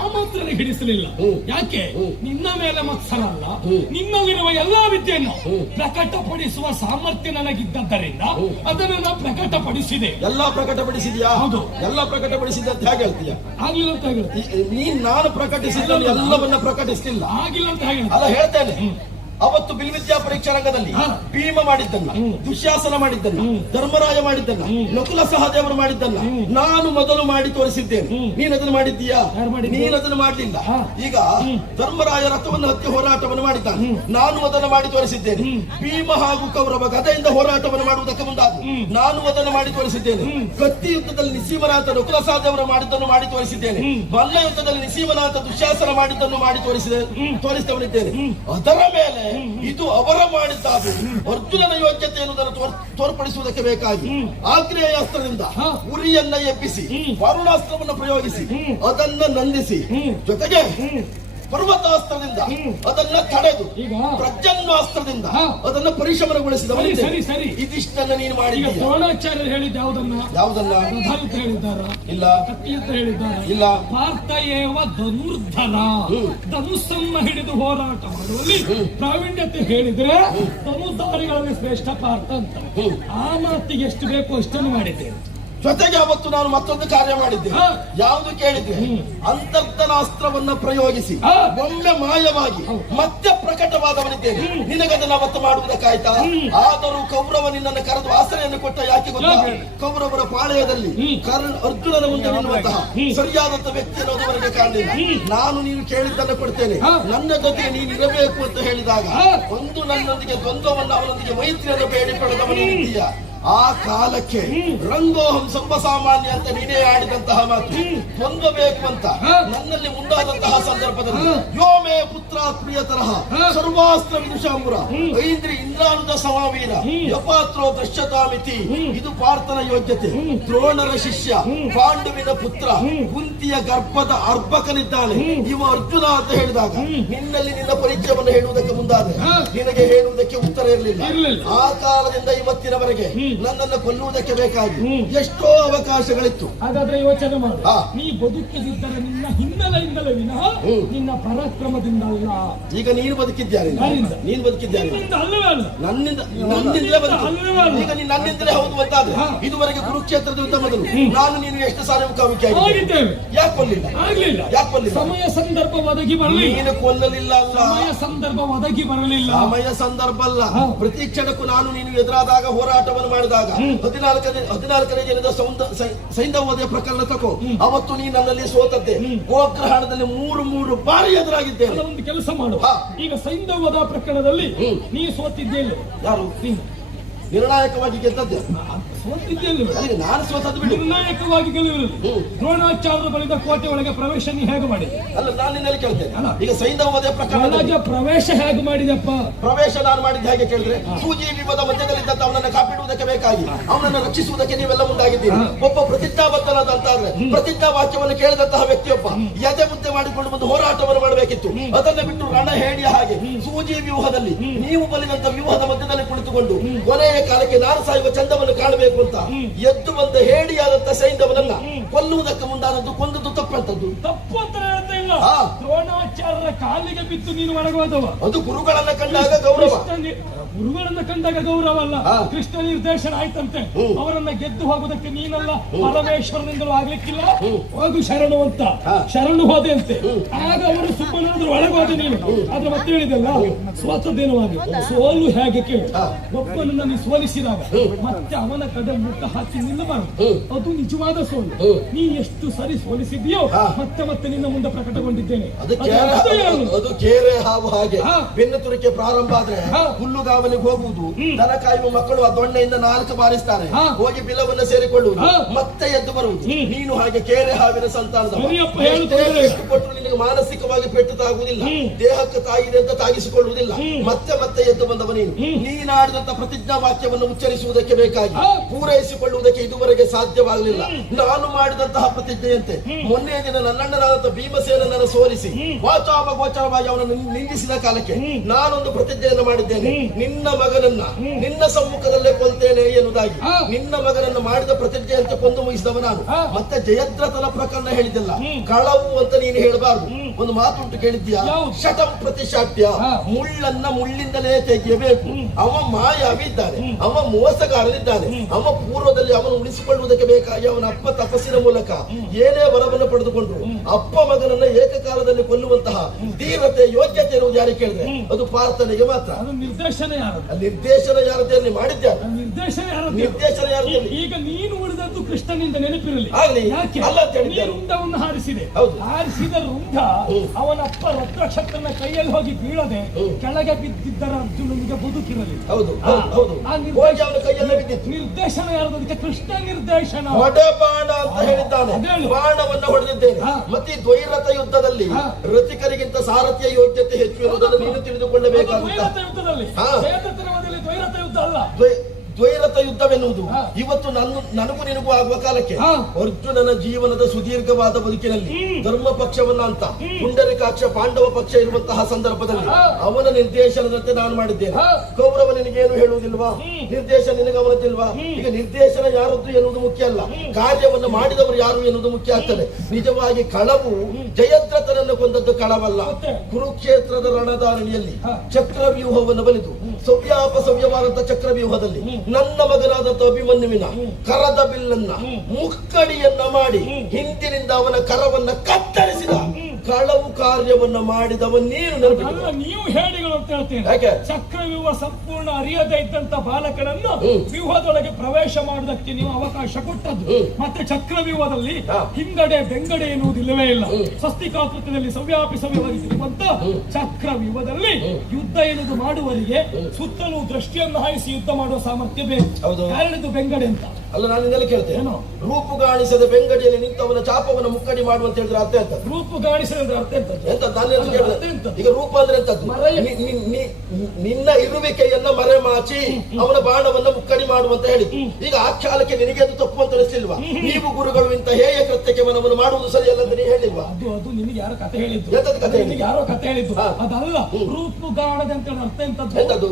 ಆಮಂತ್ರಣ ಹಿಡಿಸಲಿಲ್ಲ. ಯಾಕೆ? ನಿನ್ನ ಮೇಲೆ ಮತ್ಸರಲ್ಲ, ನಿನ್ನಲ್ಲಿರುವ ಎಲ್ಲಾ ವಿದ್ಯೆಯನ್ನು ಪ್ರಕಟಪಡಿಸುವ ಸಾಮರ್ಥ್ಯ ನನಗಿದ್ದರಿಂದ ಅದನ್ನು ನಾನು ಪ್ರಕಟಪಡಿಸಿದೆ. ಎಲ್ಲಾ ಪ್ರಕಟಪಡಿಸಿದ್ಯಾ? ಹೌದು. ಎಲ್ಲಾ ಪ್ರಕಟಪಡಿಸಿದ ಅಂತ ಹೇಗೆ ಹೇಳ್ತೀಯ? ಆಗ್ಲಿಲ್ಲ ಅಂತ ಹೇಳ್ತೀನಿ. ನೀನ್ ನಾನು ಪ್ರಕಟಿಸಿದ ಎಲ್ಲವನ್ನ ಪ್ರಕಟಿಸಲಿಲ್ಲ. ಆಗಿಲ್ಲ ಅಂತ ಹೇಳಿ ಅಲ್ಲ ಹೇಳ್ತೇನೆ. ಅವತ್ತು ಬಿಲ್ವಿದ್ಯಾ ಪರೀಕ್ಷಾ ರಂಗದಲ್ಲಿ ಭೀಮ ಮಾಡಿದ್ದನ್ನ, ದುಶ್ಯಾಸನ ಮಾಡಿದ್ದನ್ನ, ಧರ್ಮರಾಯ ಮಾಡಿದ್ದನ್ನ, ನಕುಲ ಸಹದೇವರು ಮಾಡಿದ್ದನ್ನ ನಾನು ಮೊದಲು ಮಾಡಿ ತೋರಿಸಿದ್ದೇನೆ. ನೀನ್ ಅದನ್ನು ಮಾಡಿದ್ದೀಯಾ? ನೀನ್ ಅದನ್ನು ಮಾಡಲಿಲ್ಲ. ಈಗ ಧರ್ಮರಾಯ ರಥವನ್ನು ಹತ್ತಿ ಹೋರಾಟವನ್ನು ಮಾಡಿದ್ದಾನೆ, ನಾನು ಅದನ್ನು ಮಾಡಿ ತೋರಿಸಿದ್ದೇನೆ. ಭೀಮ ಹಾಗೂ ಕೌರವ ಗದೆಯಿಂದ ಹೋರಾಟವನ್ನು ಮಾಡುವುದಕ್ಕೆ ಮುಂದಾದ ನಾನು ಅದನ್ನು ಮಾಡಿ ತೋರಿಸಿದ್ದೇನೆ. ಕತ್ತಿ ಯುದ್ಧದಲ್ಲಿ ನಿಸೀಮನಾಥ ನಕುಲ ಸಹದೇವರು ಮಾಡಿದ್ದನ್ನು ಮಾಡಿ ತೋರಿಸಿದ್ದೇನೆ. ಮಲ್ಲ ಯುದ್ಧದಲ್ಲಿ ನಿಸೀಮನಾಥ ದುಶ್ಯಾಸನ ಮಾಡಿದ್ದನ್ನು ಮಾಡಿ ತೋರಿಸಿದವನಿದ್ದೇನೆ. ಅದರ ಮೇಲೆ ಇದು ಅವರ ಮಾಡಿದ್ದಾದು ಅರ್ಜುನನ ಯೋಗ್ಯತೆ ಎನ್ನುವುದನ್ನು ತೋರ್ಪಡಿಸುವುದಕ್ಕೆ ಬೇಕಾಗಿ ಆಗ್ನೇಯಾಸ್ತ್ರದಿಂದ ಉರಿಯನ್ನ ಎಬ್ಬಿಸಿ ವಾರುಣಾಸ್ತ್ರವನ್ನು ಪ್ರಯೋಗಿಸಿ ಅದನ್ನ ನಂದಿಸಿ ಜೊತೆಗೆ ಪರ್ವತಾಸ್ತ್ರದಿಂದ ಅದನ್ನ ತಡೆದು ಈಗ ಪ್ರಜ್ಞಾಸ್ತ್ರದಿಂದ ಹಾ. ಅದನ್ನ ಪರಿಶ್ರಮಗೊಳಿಸಿದವ ಸರಿ ಸರಿ ಸರಿ. ಇದಿಷ್ಟನ್ನ ನೀನು ಈಗ ಮಾಡಿದ್ದೀಯ. ದ್ರೋಣಾಚಾರ್ಯರು ಹೇಳಿದ ಯಾವುದನ್ನ ಯಾವುದನ್ನ ಹೇಳಿದ್ದಾರ ಇಲ್ಲ ಕತ್ತಿ ಅಂತ ಹೇಳಿದ್ದಾರೆ ಇಲ್ಲ ಪಾರ್ಥ ಏವ ಧನುರ್ಧರ ಧನುಸ್ಸನ್ನ ಹಿಡಿದು ಹೋರಾಟ ಮಾಡುವಲ್ಲಿ ಪ್ರಾವೀಣ್ಯತೆ ಹೇಳಿದ್ರೆ ಧನುಧಾರಿಗಳಲ್ಲಿ ಶ್ರೇಷ್ಠ ಪಾರ್ಥ ಅಂತ ಆ ಮಾತಿಗೆ ಎಷ್ಟು ಬೇಕು ಅಷ್ಟನ್ನು ಮಾಡಿದ್ದೇನೆ. ಜೊತೆಗೆ ಅವತ್ತು ನಾನು ಮತ್ತೊಂದು ಕಾರ್ಯ ಮಾಡಿದ್ದೆ. ಹಾ. ಯಾವುದು ಕೇಳಿದ್ರೆ ಅಂತರ್ಧನಾಸ್ತ್ರವನ್ನ ಪ್ರಯೋಗಿಸಿ ಹಾ. ಒಮ್ಮೆ ಮಾಯವಾಗಿ ಮತ್ತೆ ಪ್ರಕಟವಾದವನಿದ್ದೇನೆ. ನಿನಗದನ್ನು ಅವತ್ತು ಮಾಡುವುದಕ್ಕಾಯ್ತಾ? ಆದರೂ ಕೌರವ ನಿನ್ನನ್ನು ಕರೆದು ಆಸರೆಯನ್ನು ಕೊಟ್ಟ ಯಾಕೆ ಗೊತ್ತಾ? ಕೌರವರ ಪಾಳೆಯದಲ್ಲಿ ಅರ್ಜುನನ ಮುಂದೆ ನಿಲ್ಲುವಂತಹ ಸರಿಯಾದಂತ ವ್ಯಕ್ತಿ ಅನ್ನೋದವರೆಗೆ ಕಾಣಲಿಲ್ಲ. ನಾನು ನೀನು ಕೇಳಿದ್ದನ್ನು ಕೊಡ್ತೇನೆ, ನನ್ನ ಜೊತೆ ನೀನು ಇರಬೇಕು ಅಂತ ಹೇಳಿದಾಗ ಒಂದು ನನ್ನೊಂದಿಗೆ ದ್ವಂದ್ವವನ್ನು ಅವನೊಂದಿಗೆ ಮೈತ್ರಿಯನ್ನು ಬೇಡಿಕೊಳ್ಳದವನಿದ್ದೀಯ. ಆ ಕಾಲಕ್ಕೆ ರಂಗೋಹಂ ಸರ್ವಸಾಮಾನ್ಯ ಅಂತ ನೀನೇ ಆಡಿದಂತಹ ಮಾತು ದ್ವಂದ್ವ ಬೇಕು ಅಂತ ನನ್ನಲ್ಲಿ ಮುಂದಾದಂತಹ ಸಂದರ್ಭದಲ್ಲಿ ಯೋಮೇ ಪುತ್ರ ಪ್ರಿಯ ತರಹ ಸರ್ವಾಸ್ತ್ರ ವಿದುಷಾಂಬುರ ಐಂದ್ರಿ ಇಂದ್ರಾನುದ ಸಮಾವೀರ ಯಪಾತ್ರೋ ದೃಶ್ಯತಾಮಿತಿ. ಇದು ಪಾರ್ಥನ ಯೋಗ್ಯತೆ. ದ್ರೋಣರ ಶಿಷ್ಯ, ಪಾಂಡುವಿನ ಪುತ್ರ, ಕುಂತಿಯ ಗರ್ಭದ ಅರ್ಭಕನಿದ್ದಾನೆ ಇವ ಅರ್ಜುನ ಅಂತ ಹೇಳಿದಾಗ ನಿನ್ನಲ್ಲಿ ನಿನ್ನ ಪರಿಚಯವನ್ನು ಹೇಳುವುದಕ್ಕೆ ಮುಂದಾದ ನಿನಗೆ ಹೇಳುವುದಕ್ಕೆ ಉತ್ತರ ಇರಲಿಲ್ಲ. ಆ ಕಾಲದಿಂದ ಇವತ್ತಿನವರೆಗೆ ನನ್ನನ್ನು ಕೊಲ್ಲುವುದಕ್ಕೆ ಬೇಕಾಗಿ ಎಷ್ಟೋ ಅವಕಾಶಗಳಿತ್ತು. ಹಾಗಾದ್ರೆ ಯೋಚನೆ ಮಾಡು, ನೀ ಬದುಕಿದ್ದರೆ ನಿನ್ನ ಹಿನ್ನೆಲೆಯಿಂದಲೇ ವಿನಃ ನಿನ್ನ ಪರಾಕ್ರಮದಿಂದ ಅಲ್ಲ. ಈಗ ನೀನು ಬದುಕಿದ್ಯಾರೆ, ನೀನು ಬದುಕಿದ್ಯಾರೆ, ನನ್ನಿಂದಲೇ ಬದುಕಿದ್ದೆ. ಈಗ ನೀನು ನನ್ನಿಂದಲೇ ಹೌದು ಅಂತಾದ್ರೆ ಇದುವರೆಗೆ ಕುರುಕ್ಷೇತ್ರದ ಯುದ್ಧ ಮೊದಲು ನಾನು ನೀನು ಎಷ್ಟು ಸಾರಿ ಮುಖಾಮುಖಿ ಆಗಿದ್ದೇವೆ. ಯಾಕೆ ಕೊಲ್ಲಿಲ್ಲ? ಆಗ್ಲಿಲ್ಲ. ಯಾಕೆ ಕೊಲ್ಲಿಲ್ಲ? ಸಮಯ ಸಂದರ್ಭ ಒದಗಿ ಬರಲಿಲ್ಲ. ನೀನು ಕೊಲ್ಲಲಿಲ್ಲ ಅಲ್ಲ, ಸಮಯ ಸಂದರ್ಭ ಒದಗಿ ಬರಲಿಲ್ಲ. ಸಮಯ ಸಂದರ್ಭ ಅಲ್ಲ, ಪ್ರತಿ ಕ್ಷಣಕ್ಕೂ ನಾನು ನೀನು ಎದುರಾದಾಗ ಹೋರಾಟವನ್ನು ಮಾಡಿದಾಗ 14ನೇ ದಿನದ ಸೈಂಧವೋದಯ ಪ್ರಕರಣ ತಕೋ. ಅವತ್ತು ನೀ ನನ್ನಲ್ಲಿ ಸೋತದ್ದೆ. ಗೋಗ್ರಹಣದಲ್ಲಿ 3 ಬಾರಿ ಎದುರಾಗಿದ್ದೇನೆ. ಒಂದು ಕೆಲಸ ಮಾಡು, ಈಗ ಸೈಂಧವೋದ ಪ್ರಕರಣದಲ್ಲಿ ನೀ ಸೋತಿದ್ದೇನೆ. ಯಾರು? ನಿರ್ಣಾಯಕವಾಗಿ ಗೆದ್ದದ್ದೆ. ನಾನು ಸೋತದ್ದು ಬಿಡು. ನಿರ್ಣಾಯಕವಾಗಿ ಗೆಲುವಿರಲಿ. ದ್ರೋಣಾಚಾರ್ಯರು ಬಳಿದ ಕೋಟೆ ಒಳಗೆ ಪ್ರವೇಶ ನೀ ಹೇಗೆ ಮಾಡಿದೆ? ಅಲ್ಲ, ನಾನು ನಿನ್ನಲ್ಲಿ ಕೇಳ್ತೇನೆ. ಈಗ ಸೈಂಧವೋದಯ ಪ್ರಕರಣ ಪ್ರವೇಶ ಹೇಗೆ ಮಾಡಿದಪ್ಪ? ಪ್ರವೇಶ ನಾನು ಮಾಡಿದ್ದು ಹೇಗೆ ಕೇಳಿದ್ರೆ, ಸೂಜಿ ವಿವಾದ ಮಧ್ಯದಲ್ಲಿದ್ದಂತ ಅವನನ್ನು ಕಾಪಿಡುವುದಕ್ಕೆ ಬೇಕಾಗಿ ಅವನನ್ನು ರಕ್ಷಿಸುವುದಕ್ಕೆ ನೀವೆಲ್ಲ ಮುಂದಾಗಿದ್ದೀರಿ. ಒಬ್ಬ ಪ್ರತಿಜ್ಞಾಬದ್ಧನಾದಂತಾದ್ರೆ ಪ್ರತಿಜ್ಞಾ ವಾಕ್ಯವನ್ನು ಕೇಳಿದಂತಹ ವ್ಯಕ್ತಿಯೊಬ್ಬ ಎದೆ ಮುದ್ದೆ ಮಾಡಿಕೊಂಡು ಬಂದು ಹೋರಾಟವನ್ನು ಮಾಡಬೇಕಿತ್ತು. ಅದನ್ನು ಬಿಟ್ಟು ರಣ ಹೇಳಿಯ ಹಾಗೆ ಸೂಜಿ ವ್ಯೂಹದಲ್ಲಿ ನೀವು ಬಲಿದಂತ ವ್ಯೂಹದ ಮಧ್ಯದಲ್ಲಿ ಕುಳಿತುಕೊಂಡು ಕೊನೆಯ ಕಾಲಕ್ಕೆ ನಾನು ಸಾಯುವ ಚಂದವನ್ನು ಕಾಣಬೇಕು ಅಂತ ಎದ್ದು ಬಂದ ಹೇಳಿಯಾದಂತ ಸೈನ್ಯವನ್ನ ಕೊಲ್ಲುವುದಕ್ಕೆ ಮುಂದಾದದ್ದು ಕೊಂದದ್ದು ತಪ್ಪಂತದ್ದು. ತಪ್ಪು ಅಂತ ಹೇಳ್ತಾ ಇಲ್ಲ, ದ್ರೋಣಾಚಾರ್ಯರ ಕಾಲಿಗೆ ಬಿದ್ದು ನೀನು ಒಳಗೋದವ. ಅದು ಗುರುಗಳನ್ನ ಕಂಡಾಗ ಗೌರವ. ಗುರುಗಳನ್ನ ಕಂಡಾಗ ಗೌರವ ಅಲ್ಲ, ಕೃಷ್ಣ ನಿರ್ದೇಶನ ಆಯ್ತಂತೆ. ಅವರನ್ನ ಗೆದ್ದು ಹೋಗುವುದಕ್ಕೆ ನೀನಲ್ಲ, ಪರಮೇಶ್ವರನಿಂದಲೂ ಆಗ್ಲಿಕ್ಕಿಲ್ಲ. ಹೋಗು ಶರಣು ಅಂತ ಶರಣು ಹೋದೆ ಅಂತೆ. ಆಗ ಅವರು ಸುಮ್ಮನಾದ್ರೂ ಒಳಗೋದೆ ನೀನು. ಆದ್ರೆ ಮತ್ತೆ ಹೇಳಿದಲ್ಲ, ಸ್ವತಃದೇನವಾಗಿ ಸೋಲು ಹೇಗೆ ಕೇಳು. ಒಬ್ಬನನ್ನ ನೀ ಸೋಲಿಸಿದಾಗ ಮತ್ತೆ ಅವನ ಕಡೆ ಮುಖ ಹಾಕಿ ನಿಲ್ಲಬಾರದು. ಅದು ನಿಜವಾದ ಸೋಲು. ನೀ ಎಷ್ಟು ಸರಿ ಸೋಲಿಸಿದ್ಯೋ ಮತ್ತೆ ಮತ್ತೆ ನಿನ್ನ ಮುಂದೆ ಪ್ರಕಟಗೊಂಡಿದ್ದೇನೆ. ಅದು ಕೇರೆ ಹಾವು ಹಾಗೆ ಬೆನ್ನು ತುರಿಕೆ ಪ್ರಾರಂಭ ಆದ್ರೆ ಹುಲ್ಲುಗಾವಲಿಗೆ ಹೋಗುವುದು, ದನ ಕಾಯುವ ಮಕ್ಕಳು ಆ ದೊಣ್ಣೆಯಿಂದ 4 ಬಾರಿಸ್ತಾರೆ, ಹೋಗಿ ಬಿಲವನ್ನು ಸೇರಿಕೊಳ್ಳುವುದು, ಮತ್ತೆ ಎದ್ದು ಬರುವುದು. ನೀನು ಹಾಗೆ ಕೇರೆ ಹಾವಿನ ಸಂತಾನದ ಕೊಟ್ಟರು ನಿನಗೆ ಮಾನಸಿಕವಾಗಿ ಪೆಟ್ಟು ತಾಗುವುದಿಲ್ಲ, ದೇಹಕ್ಕೆ ತಾಗಿದೆ ಅಂತ ತಾಗಿಸಿಕೊಳ್ಳುವುದಿಲ್ಲ. ಮತ್ತೆ ಮತ್ತೆ ಎದ್ದು ಬಂದವ ನೀನು. ನೀನಾಡಿದಂತ ಪ್ರತಿಜ್ಞಾ ವಾಕ್ಯವನ್ನು ಉಚ್ಚರಿಸುವುದಕ್ಕೆ ಬೇಕಾಗಿ ಪೂರೈಸಿಕೊಳ್ಳುವುದಕ್ಕೆ ಇದುವರೆಗೆ ಸಾಧ್ಯವಾಗಲಿಲ್ಲ. ನಾನು ಮಾಡಿದಂತಹ ಪ್ರತಿಜ್ಞೆಯಂತೆ ಮೊನ್ನೆ ದಿನ ನನ್ನಣ್ಣನಾದಂತಹ ಭೀಮಸೇನನ್ನು ಸೋಲಿಸಿ ವಾಚಾಮಗೋಚರವಾಗಿ ಅವನನ್ನು ನಿಂದಿಸಿದ ಕಾಲಕ್ಕೆ ನಾನೊಂದು ಪ್ರತಿಜ್ಞೆಯನ್ನು ಮಾಡಿದ್ದೇನೆ. ನಿನ್ನ ಮಗನನ್ನ ನಿನ್ನ ಸಮ್ಮುಖದಲ್ಲೇ ಕೊಲ್ತೇನೆ ಎನ್ನುವುದಾಗಿ. ನಿನ್ನ ಮಗನನ್ನು ಮಾಡಿದ ಪ್ರತಿಜ್ಞೆಯಂತೆ ಕೊಂದು ಮುಗಿಸಿದವ ನಾನು. ಮತ್ತೆ ಜಯದ್ರಥನ ಪ್ರಕರಣ ಹೇಳಿದ್ದಲ್ಲ, ಕಳವು ಅಂತ ನೀನು ಹೇಳಬಾರದು. ಒಂದು ಮಾತುಂಟು ಕೇಳಿದ್ಯಾ? ಶತಂ ಪ್ರತಿಶಾಪ್ಯ, ಮುಳ್ಳನ್ನ ಮುಳ್ಳಿಂದಲೇ ತೆಗೆಯಬೇಕು. ಅವ ಮಾಯಾವಿದ್ದಾನೆ, ಅವ ಮೋಸಗಾರನಿದ್ದಾನೆ. ಅವ ಪೂರ್ವದಲ್ಲಿ ಅವನು ಉಳಿಸಿಕೊಳ್ಳುವುದಕ್ಕೆ ಬೇಕಾಗಿ ಅವನ ಅಪ್ಪ ತಪಸ್ಸಿನ ಮೂಲಕ ಏನೇ ವರವನ್ನು ಪಡೆದುಕೊಂಡ್ರು ಅಪ್ಪ ಮಗನನ್ನ ಏಕಕಾಲದಲ್ಲಿ ಕೊಲ್ಲುವಂತಹ ಧೀರತೆ ಯೋಗ್ಯತೆ ಇರುವುದು ಯಾರಿಗೆ ಕೇಳಿದ್ರೆ ಅದು ಪಾರ್ಥನಿಗೆ ಮಾತ್ರ. ನಿರ್ದೇಶನ ಯಾರದೇ ಮಾಡಿದ್ದಾರೆ. ನಿರ್ದೇಶನ ಯಾರದೇ. ಈಗ ನೀನು ಉಳಿದದ್ದು ಕೃಷ್ಣನಿಂದ ನೆನಪಿರಲಿ. ರುಂಡವನ್ನು ಹಾರಿಸಿದೆ. ಹಾರಿಸಿದ ರುಂಡ ಅವನಪ್ಪ ರತ್ನಕ್ಷತ್ರನ ಕೈಯಲ್ಲಿ ಹೋಗಿ ಬೀಳದೆ ಕೆಳಗೆ ಬಿದ್ದಿದ್ದರ ಅರ್ಜುನನಿಗೆ ಬದುಕಿರಲಿ. ನಿರ್ದೇಶನ ಯಾರದಕ್ಕೆ? ಕೃಷ್ಣ ನಿರ್ದೇಶನ. ಬಾಣ ಅಂತ ಹೇಳಿದ್ದಾನೆ, ಬಾಣವನ್ನು ಹೊಡೆದಿದ್ದೇನೆ. ಮತ್ತೆ ದ್ವೈರಥ ಯುದ್ಧದಲ್ಲಿ ರಥಿಕರಿಗಿಂತ ಸಾರಥಿಯ ಯೋಗ್ಯತೆ ಹೆಚ್ಚು ಇರುವುದನ್ನು ನೀನು ತಿಳಿದುಕೊಳ್ಳಬೇಕಾಗುತ್ತೆ. ಯುದ್ಧ ಅಲ್ಲ, ದ್ವೈರಥ ಯುದ್ಧವೆನ್ನುವುದು ಹಾ. ಇವತ್ತು ನನಗೂ ನಿನಗೂ ಆಗುವ ಕಾಲಕ್ಕೆ ಹಾ. ಅರ್ಜುನನ ಜೀವನದ ಸುದೀರ್ಘವಾದ ಬದುಕಿನಲ್ಲಿ ಧರ್ಮ ಪಕ್ಷವನ್ನ ಅಂತ ಪುಂಡರಿಕಾಕ್ಷ ಪಾಂಡವ ಪಕ್ಷ ಇರುವಂತಹ ಸಂದರ್ಭದಲ್ಲಿ ಹಾ. ಅವನ ನಿರ್ದೇಶನದಂತೆ ನಾನು ಮಾಡಿದ್ದೇನೆ. ಹಾ. ಕೌರವ ನಿನಗೇನು ಹೇಳುವುದಿಲ್ವಾ? ನಿರ್ದೇಶನ ನಿನಗೆ ಅವನದ್ದಿಲ್ವಾ? ಈಗ ನಿರ್ದೇಶನ ಯಾರದ್ದು ಎನ್ನುವುದು ಮುಖ್ಯ ಅಲ್ಲ, ಕಾರ್ಯವನ್ನು ಮಾಡಿದವರು ಯಾರು ಎನ್ನುವುದು ಮುಖ್ಯ ಆಗ್ತದೆ. ನಿಜವಾಗಿ ಕಳವು ಜಯದ್ರಥನನ್ನು ಕೊಂದದ್ದು ಕಳವಲ್ಲ. ಮತ್ತೆ? ಕುರುಕ್ಷೇತ್ರದ ರಣಧಾರಣಿಯಲ್ಲಿ ಹಾ. ಚಕ್ರವ್ಯೂಹವನ್ನು ಬಲಿದು ಸವ್ಯಾಪಸವ್ಯವಾದಂತಹ ಚಕ್ರವ್ಯೂಹದಲ್ಲಿ ನನ್ನ ಮಗನಾದಂತ ಅಭಿಮನ್ಯುವಿನ ಕರದ ಬಿಲ್ಲನ್ನ ಮುಕ್ಕಡಿಯನ್ನ ಮಾಡಿ ಹಿಂದಿನಿಂದ ಅವನ ಕರವನ್ನ ಕತ್ತರಿಸಿದ ಕಳವು ಕಾರ್ಯವನ್ನ ಮಾಡಿದವ ನೀನು ನೆನಪಿಟ್ಟು. ಅಲ್ಲ, ನೀವು ಹೇಳಿಗಳು ಅಂತ ಹೇಳ್ತೇನೆ. ಯಾಕೆ? ಚಕ್ರವ್ಯೂಹ ಸಂಪೂರ್ಣ ಅರಿಯದೇ ಇದ್ದಂತ ಬಾಲಕನನ್ನು ವ್ಯೂಹದೊಳಗೆ ಪ್ರವೇಶ ಮಾಡುವುದಕ್ಕೆ ನೀವು ಅವಕಾಶ ಕೊಟ್ಟದ್ದು. ಮತ್ತೆ ಚಕ್ರವ್ಯೂಹದಲ್ಲಿ ಹಾ. ಹಿಂಗಡೆ ಬೆಂಗಡೆ ಎನ್ನುವುದಿಲ್ಲವೇ ಇಲ್ಲ. ಸ್ವಸ್ತಿಕಾಕೃತದಲ್ಲಿ ಸವ್ಯಾಪಿಸವ್ಯವಾಗಿರುವಂತ ಚಕ್ರವ್ಯೂಹದಲ್ಲಿ ಯುದ್ಧ ಎನ್ನುವುದು ಮಾಡುವವರಿಗೆ ಸುತ್ತಲೂ ದೃಷ್ಟಿಯನ್ನು ಹಾಯಿಸಿ ಯುದ್ಧ ಮಾಡುವ ಸಾಮರ್ಥ್ಯ ಬೇಕು. ಹೌದು. ಕಾರಣ ಇದು ಬೆಂಗಡೆ ಅಂತ ಅಲ್ಲ, ನಾನು ನಿನ್ನೆಲ್ಲ ಕೇಳ್ತೇನೆ. ಏನು? ರೂಪುಗಾಣಿಸದ ಬೆಂಗಡಿಯಲ್ಲಿ ನಿಂತವನ ಚಾಪವನ್ನು ಮುಕ್ಕಡಿ ಮಾಡುವಂತ ಹೇಳಿದ್ರೆ ಅರ್ಥ ಎಂತ? ರೂಪುಗಾಣಿಸಿದ ಅರ್ಥ ಎಂತದ್ದು? ಎಂತ ನಾನು ಕೇಳಿದೆ. ಈಗ ರೂಪ ಅಂದ್ರೆ ಎಂತದ್ದು? ಮರೆಯ- ನಿನ್ನ ಇರುವಿಕೆಯನ್ನ ಮರೆಮಾಚಿ ಅವನ ಬಾಣವನ್ನ ಮುಕ್ಕಡಿ ಮಾಡುವಂತ ಹೇಳಿದ್ದು. ಈಗ ಆಖ್ಯಾಲಕ್ಕೆ ನಿನಗೆ ಅದು ತಪ್ಪು ಅಂತ ಅನಿಸ್ಲಿಲ್ವಾ? ನೀವು ಗುರುಗಳು ಇಂತ ಹೇಯ ಕೃತ್ಯಕ್ಕೆ ಮನವನ್ನು ಮಾಡುವುದು ಸರಿಯಲ್ಲ ಅಂತ ನೀವು ಹೇಳಿಲ್ವಾ? ಅದು ನಿನಗೆ ಯಾರೋ ಕತೆ ಹೇಳಿದ್ದು. ಎಂತದ್ದು ಕತೆ ಹೇಳಿದ್ದು? ನಿನಗೆ ಯಾರೋ ಕತೆ ಹೇಳಿದ್ದು. ಹಾ. ಅದಲ್ಲ, ರೂಪುಗಾಣದ ಅಂತ ಹೇಳಿ ಅರ್ಥ ಎಂತದ್ದು? ಎಂತದ್ದು?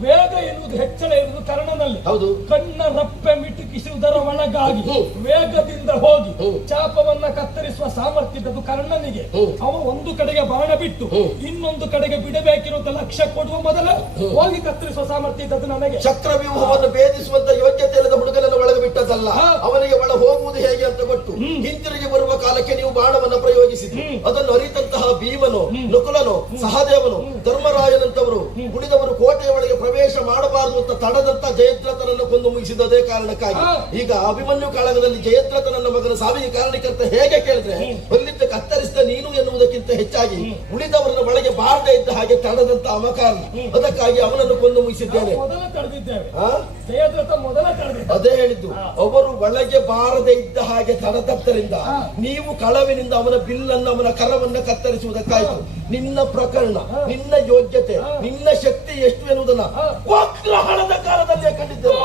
ವೇಗ ಎನ್ನುವುದು ಹೆಚ್ಚಳ ಇರುವುದು ಕರ್ಣನಲ್ಲಿ. ಹೌದು. ಕಣ್ಣ ರಪ್ಪೆ ಮಿಟುಕಿಸುವುದರ ಒಳಗಾಗಿ ಹ್ಮ್. ವೇಗದಿಂದ ಹೋಗಿ ಹ್ಮ್. ಚಾಪವನ್ನ ಕತ್ತರಿಸುವ ಸಾಮರ್ಥ್ಯ ಇದ್ದದ್ದು ಕರ್ಣನಿಗೆ. ಹ್ಮ್. ಅವ ಒಂದು ಕಡೆಗೆ ಬಾಣ ಬಿಟ್ಟು ಹ್ಮ್. ಇನ್ನೊಂದು ಕಡೆಗೆ ಬಿಡಬೇಕಿರುವಂತ ಲಕ್ಷ್ಯ ಕೊಡುವ ಮೊದಲ ಹೋಗಿ ಕತ್ತರಿಸುವ ಸಾಮರ್ಥ್ಯ ಇದ್ದದ್ದು ನನಗೆ. ಚಕ್ರವ್ಯೂಹವನ್ನು ಭೇದಿಸುವಂತ ಯೋಗ್ಯತೆ ಇಲ್ಲದ ಹುಡುಗನನ್ನು ಒಳಗೆ ಬಿಟ್ಟದಲ್ಲ, ಹಾ. ಅವನಿಗೆ ಒಳ ಹೋಗುವುದು ಹೇಗೆ ಅಂತ ಗೊತ್ತು ಹಿಂತಿರುಗಿ ಬರುವ ಕಾಲಕ್ಕೆ ನೀವು ಬಾಣವನ್ನು ಪ್ರಯೋಗಿಸಿದ್ರಿ. ಅದನ್ನು ಅರಿತಂತಹ ಭೀಮನು, ನಕುಲನು, ಸಹದೇವನು, ಧರ್ಮರಾಯನಂತವರು ಉಳಿದವರು ಕೋಟೆಯ ಒಳಗೆ ಪ್ರವೇಶ ಮಾಡಬಾರದು ಅಂತ ತಡದಂತ ಜಯದ್ರಥನನ್ನು ಕೊಂದು ಮುಗಿಸಿದದೇ ಕಾರಣಕ್ಕಾಗಿ ಹಾ. ಈಗ ಅಭಿಮನ್ಯು ಕಾಳಗದಲ್ಲಿ ಜಯದ್ರಥನನ್ನ ಮಗನ ಸಾವಿಗೆ ಕಾರಣಕ್ಕಂತ ಹೇಗೆ ಕೇಳಿದ್ರೆ ಅಲ್ಲಿದ್ದ ಕತ್ತರಿಸಿದ ನೀನು ಎನ್ನುವುದಕ್ಕಿಂತ ಹೆಚ್ಚಾಗಿ ಉಳಿದವರನ್ನ ಒಳಗೆ ಬಾರದೆ ಇದ್ದ ಹಾಗೆ ತಡದಂತ ಅಮಕಾರಣ, ಅದಕ್ಕಾಗಿ ಅವನನ್ನು ಕೊಂದು ಮುಗಿಸಿದ್ದೇನೆ. ಮೊದಲ ತಡೆದಿದ್ದೇವೆ. ಆ? ಜಯದ್ರಥ ಮೊದಲ ತಡೆದಿದ್ದ. ಅದೇ ಹೇಳಿದ್ದು, ಅವರು ಒಳಗೆ ಬಾರದೆ ಇದ್ದ ಹಾಗೆ ತಡದದ್ದರಿಂದ ನೀವು ಕಳವಿನಿಂದ ಅವನ ಬಿಲ್ಲನ್ನು ಅವನ ಕರವನ್ನ ಕತ್ತರಿಸುವುದಕ್ಕಾಯ್ತು. ನಿನ್ನ ಪ್ರಕರಣ, ನಿನ್ನ ಯೋಗ್ಯತೆ, ನಿನ್ನ ಶಕ್ತಿ ಎಷ್ಟು ಎನ್ನುವುದನ್ನ ವಕ್ರಹಣದ ಕಾಲದಲ್ಲೇ ಕಂಡಿದ್ದೇವೆ.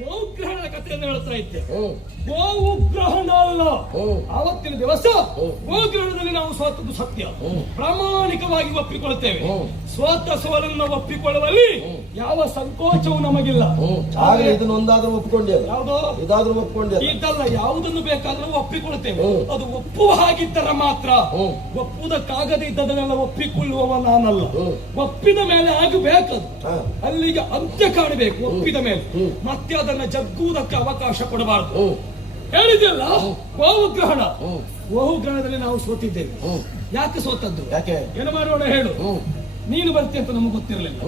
ಗೋಗ್ರಹಣದ ಕಥೆಯನ್ನು ಹೇಳ್ತಾ ಇದ್ದೆ. ಗೋಗ್ರಹಣ ಅಲ್ಲ, ಆವತ್ತಿನ ದಿವಸ ಗೋಗ್ರಹಣದಲ್ಲಿ ನಾವು ಸೋತದ್ದು ಸತ್ಯ, ಪ್ರಾಮಾಣಿಕವಾಗಿ ಒಪ್ಪಿಕೊಳ್ತೇವೆ. ಸೋತ ಸೋಲನ್ನು ಒಪ್ಪಿಕೊಳ್ಳುವಲ್ಲಿ ಯಾವ ಸಂಕೋಚವೂ ನಮಗಿಲ್ಲ. ಆಗಲೇ ಇದನ್ನ ಒಂದಾದ್ರೂ ಒಪ್ಕೊಂಡೆ, ಯಾವುದೋ ಇದಾದ್ರೂ ಒಪ್ಕೊಂಡೆ. ಇದಲ್ಲ, ಯಾವುದನ್ನು ಬೇಕಾದ್ರೂ ಒಪ್ಪಿಕೊಳ್ತೇವೆ. ಅದು ಒಪ್ಪುವ ಹಾಗಿದ್ದರೆ ಮಾತ್ರ. ಒಪ್ಪುವುದಕ್ಕಾಗದೇ ಇದ್ದದನ್ನೆಲ್ಲ ಒಪ್ಪಿಕೊಳ್ಳುವವ ನಾನಲ್ಲ. ಒಪ್ಪಿದ ಮೇಲೆ ಆಗಬೇಕದು, ಅಲ್ಲಿಗೆ ಅಂತ್ಯ ಕಾಣಬೇಕು. ಒಪ್ಪಿದ ಮೇಲೆ ಮತ್ತೆ ಅದನ್ನ ಜಗ್ಗುವುದಕ್ಕೆ ಅವಕಾಶ ಕೊಡಬಾರದು. ಹೇಳಿದ್ಯಲ್ಲ, ಗೋಗ್ರಹಣ. ಗೋಗ್ರಹಣದಲ್ಲಿ ನಾವು ಸೋತಿದ್ದೇವೆ. ಯಾಕೆ ಸೋತದ್ದು? ಯಾಕೆ? ಏನು ಮಾಡೋಣ ಹೇಳು. ನೀನು ಬರ್ತೀಯ ಅಂತ ನಮಗೆ ಗೊತ್ತಿರಲಿಲ್ಲ.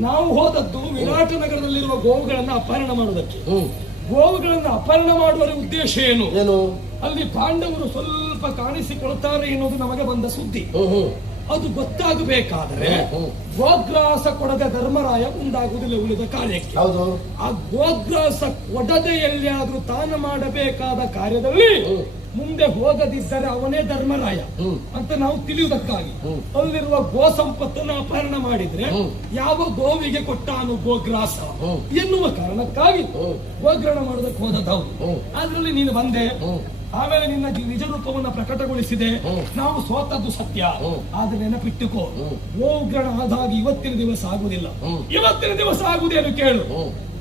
ನಾವು ಹೋದದ್ದು ವಿರಾಟ ನಗರದಲ್ಲಿರುವ ಗೋವುಗಳನ್ನ ಅಪಹರಣ ಮಾಡುವುದಕ್ಕೆ. ಗೋವುಗಳನ್ನು ಅಪಹರಣ ಮಾಡುವ ಉದ್ದೇಶ ಏನು? ಅಲ್ಲಿ ಪಾಂಡವರು ಸ್ವಲ್ಪ ಕಾಣಿಸಿಕೊಳ್ತಾರೆ ಎನ್ನುವುದು ನಮಗೆ ಬಂದ ಸುದ್ದಿ. ಅದು ಗೊತ್ತಾಗಬೇಕಾದರೆ ಗೋಗ್ರಾಸ ಕೊಡದೆ ಧರ್ಮರಾಯ ಮುಂದಾಗುವುದಿಲ್ಲ ಉಳಿದ ಕಾರ್ಯಕ್ಕೆ. ಹೌದು. ಆ ಗೋಗ್ರಾಸ ಕೊಡದೆ ಎಲ್ಲಿಯಾದ್ರೂ ತಾನು ಮಾಡಬೇಕಾದ ಕಾರ್ಯದಲ್ಲಿ ಮುಂದೆ ಹೋಗದಿದ್ದರೆ ಅವನೇ ಧರ್ಮರಾಯ ಅಂತ ನಾವು ತಿಳಿಯುವುದಕ್ಕಾಗಿ ಅಲ್ಲಿರುವ ಗೋ ಸಂಪತ್ತನ್ನು ಅಪಹರಣ ಮಾಡಿದ್ರೆ ಯಾವ ಗೋವಿಗೆ ಕೊಟ್ಟಾನು ಗೋಗ್ರಾಸ ಎನ್ನುವ ಕಾರಣಕ್ಕಾಗಿ ಗೋಗ್ರಹಣ ಮಾಡೋದಕ್ಕೆ ಹೋದದ್ದು. ಅದ್ರಲ್ಲಿ ನೀನು ಬಂದೆ, ಆಮೇಲೆ ನಿನ್ನ ನಿಜ ರೂಪವನ್ನು ಪ್ರಕಟಗೊಳಿಸಿದೆ. ನಾವು ಸೋತದ್ದು ಸತ್ಯ, ಆದ್ರೆ ನೆನಪಿಟ್ಟುಕೋ, ಗೋಗ್ರಹಣ ಆದಾಗ ಇವತ್ತಿನ ದಿವಸ ಆಗುವುದಿಲ್ಲ. ಇವತ್ತಿನ ದಿವಸ ಆಗುವುದೇನು ಕೇಳು,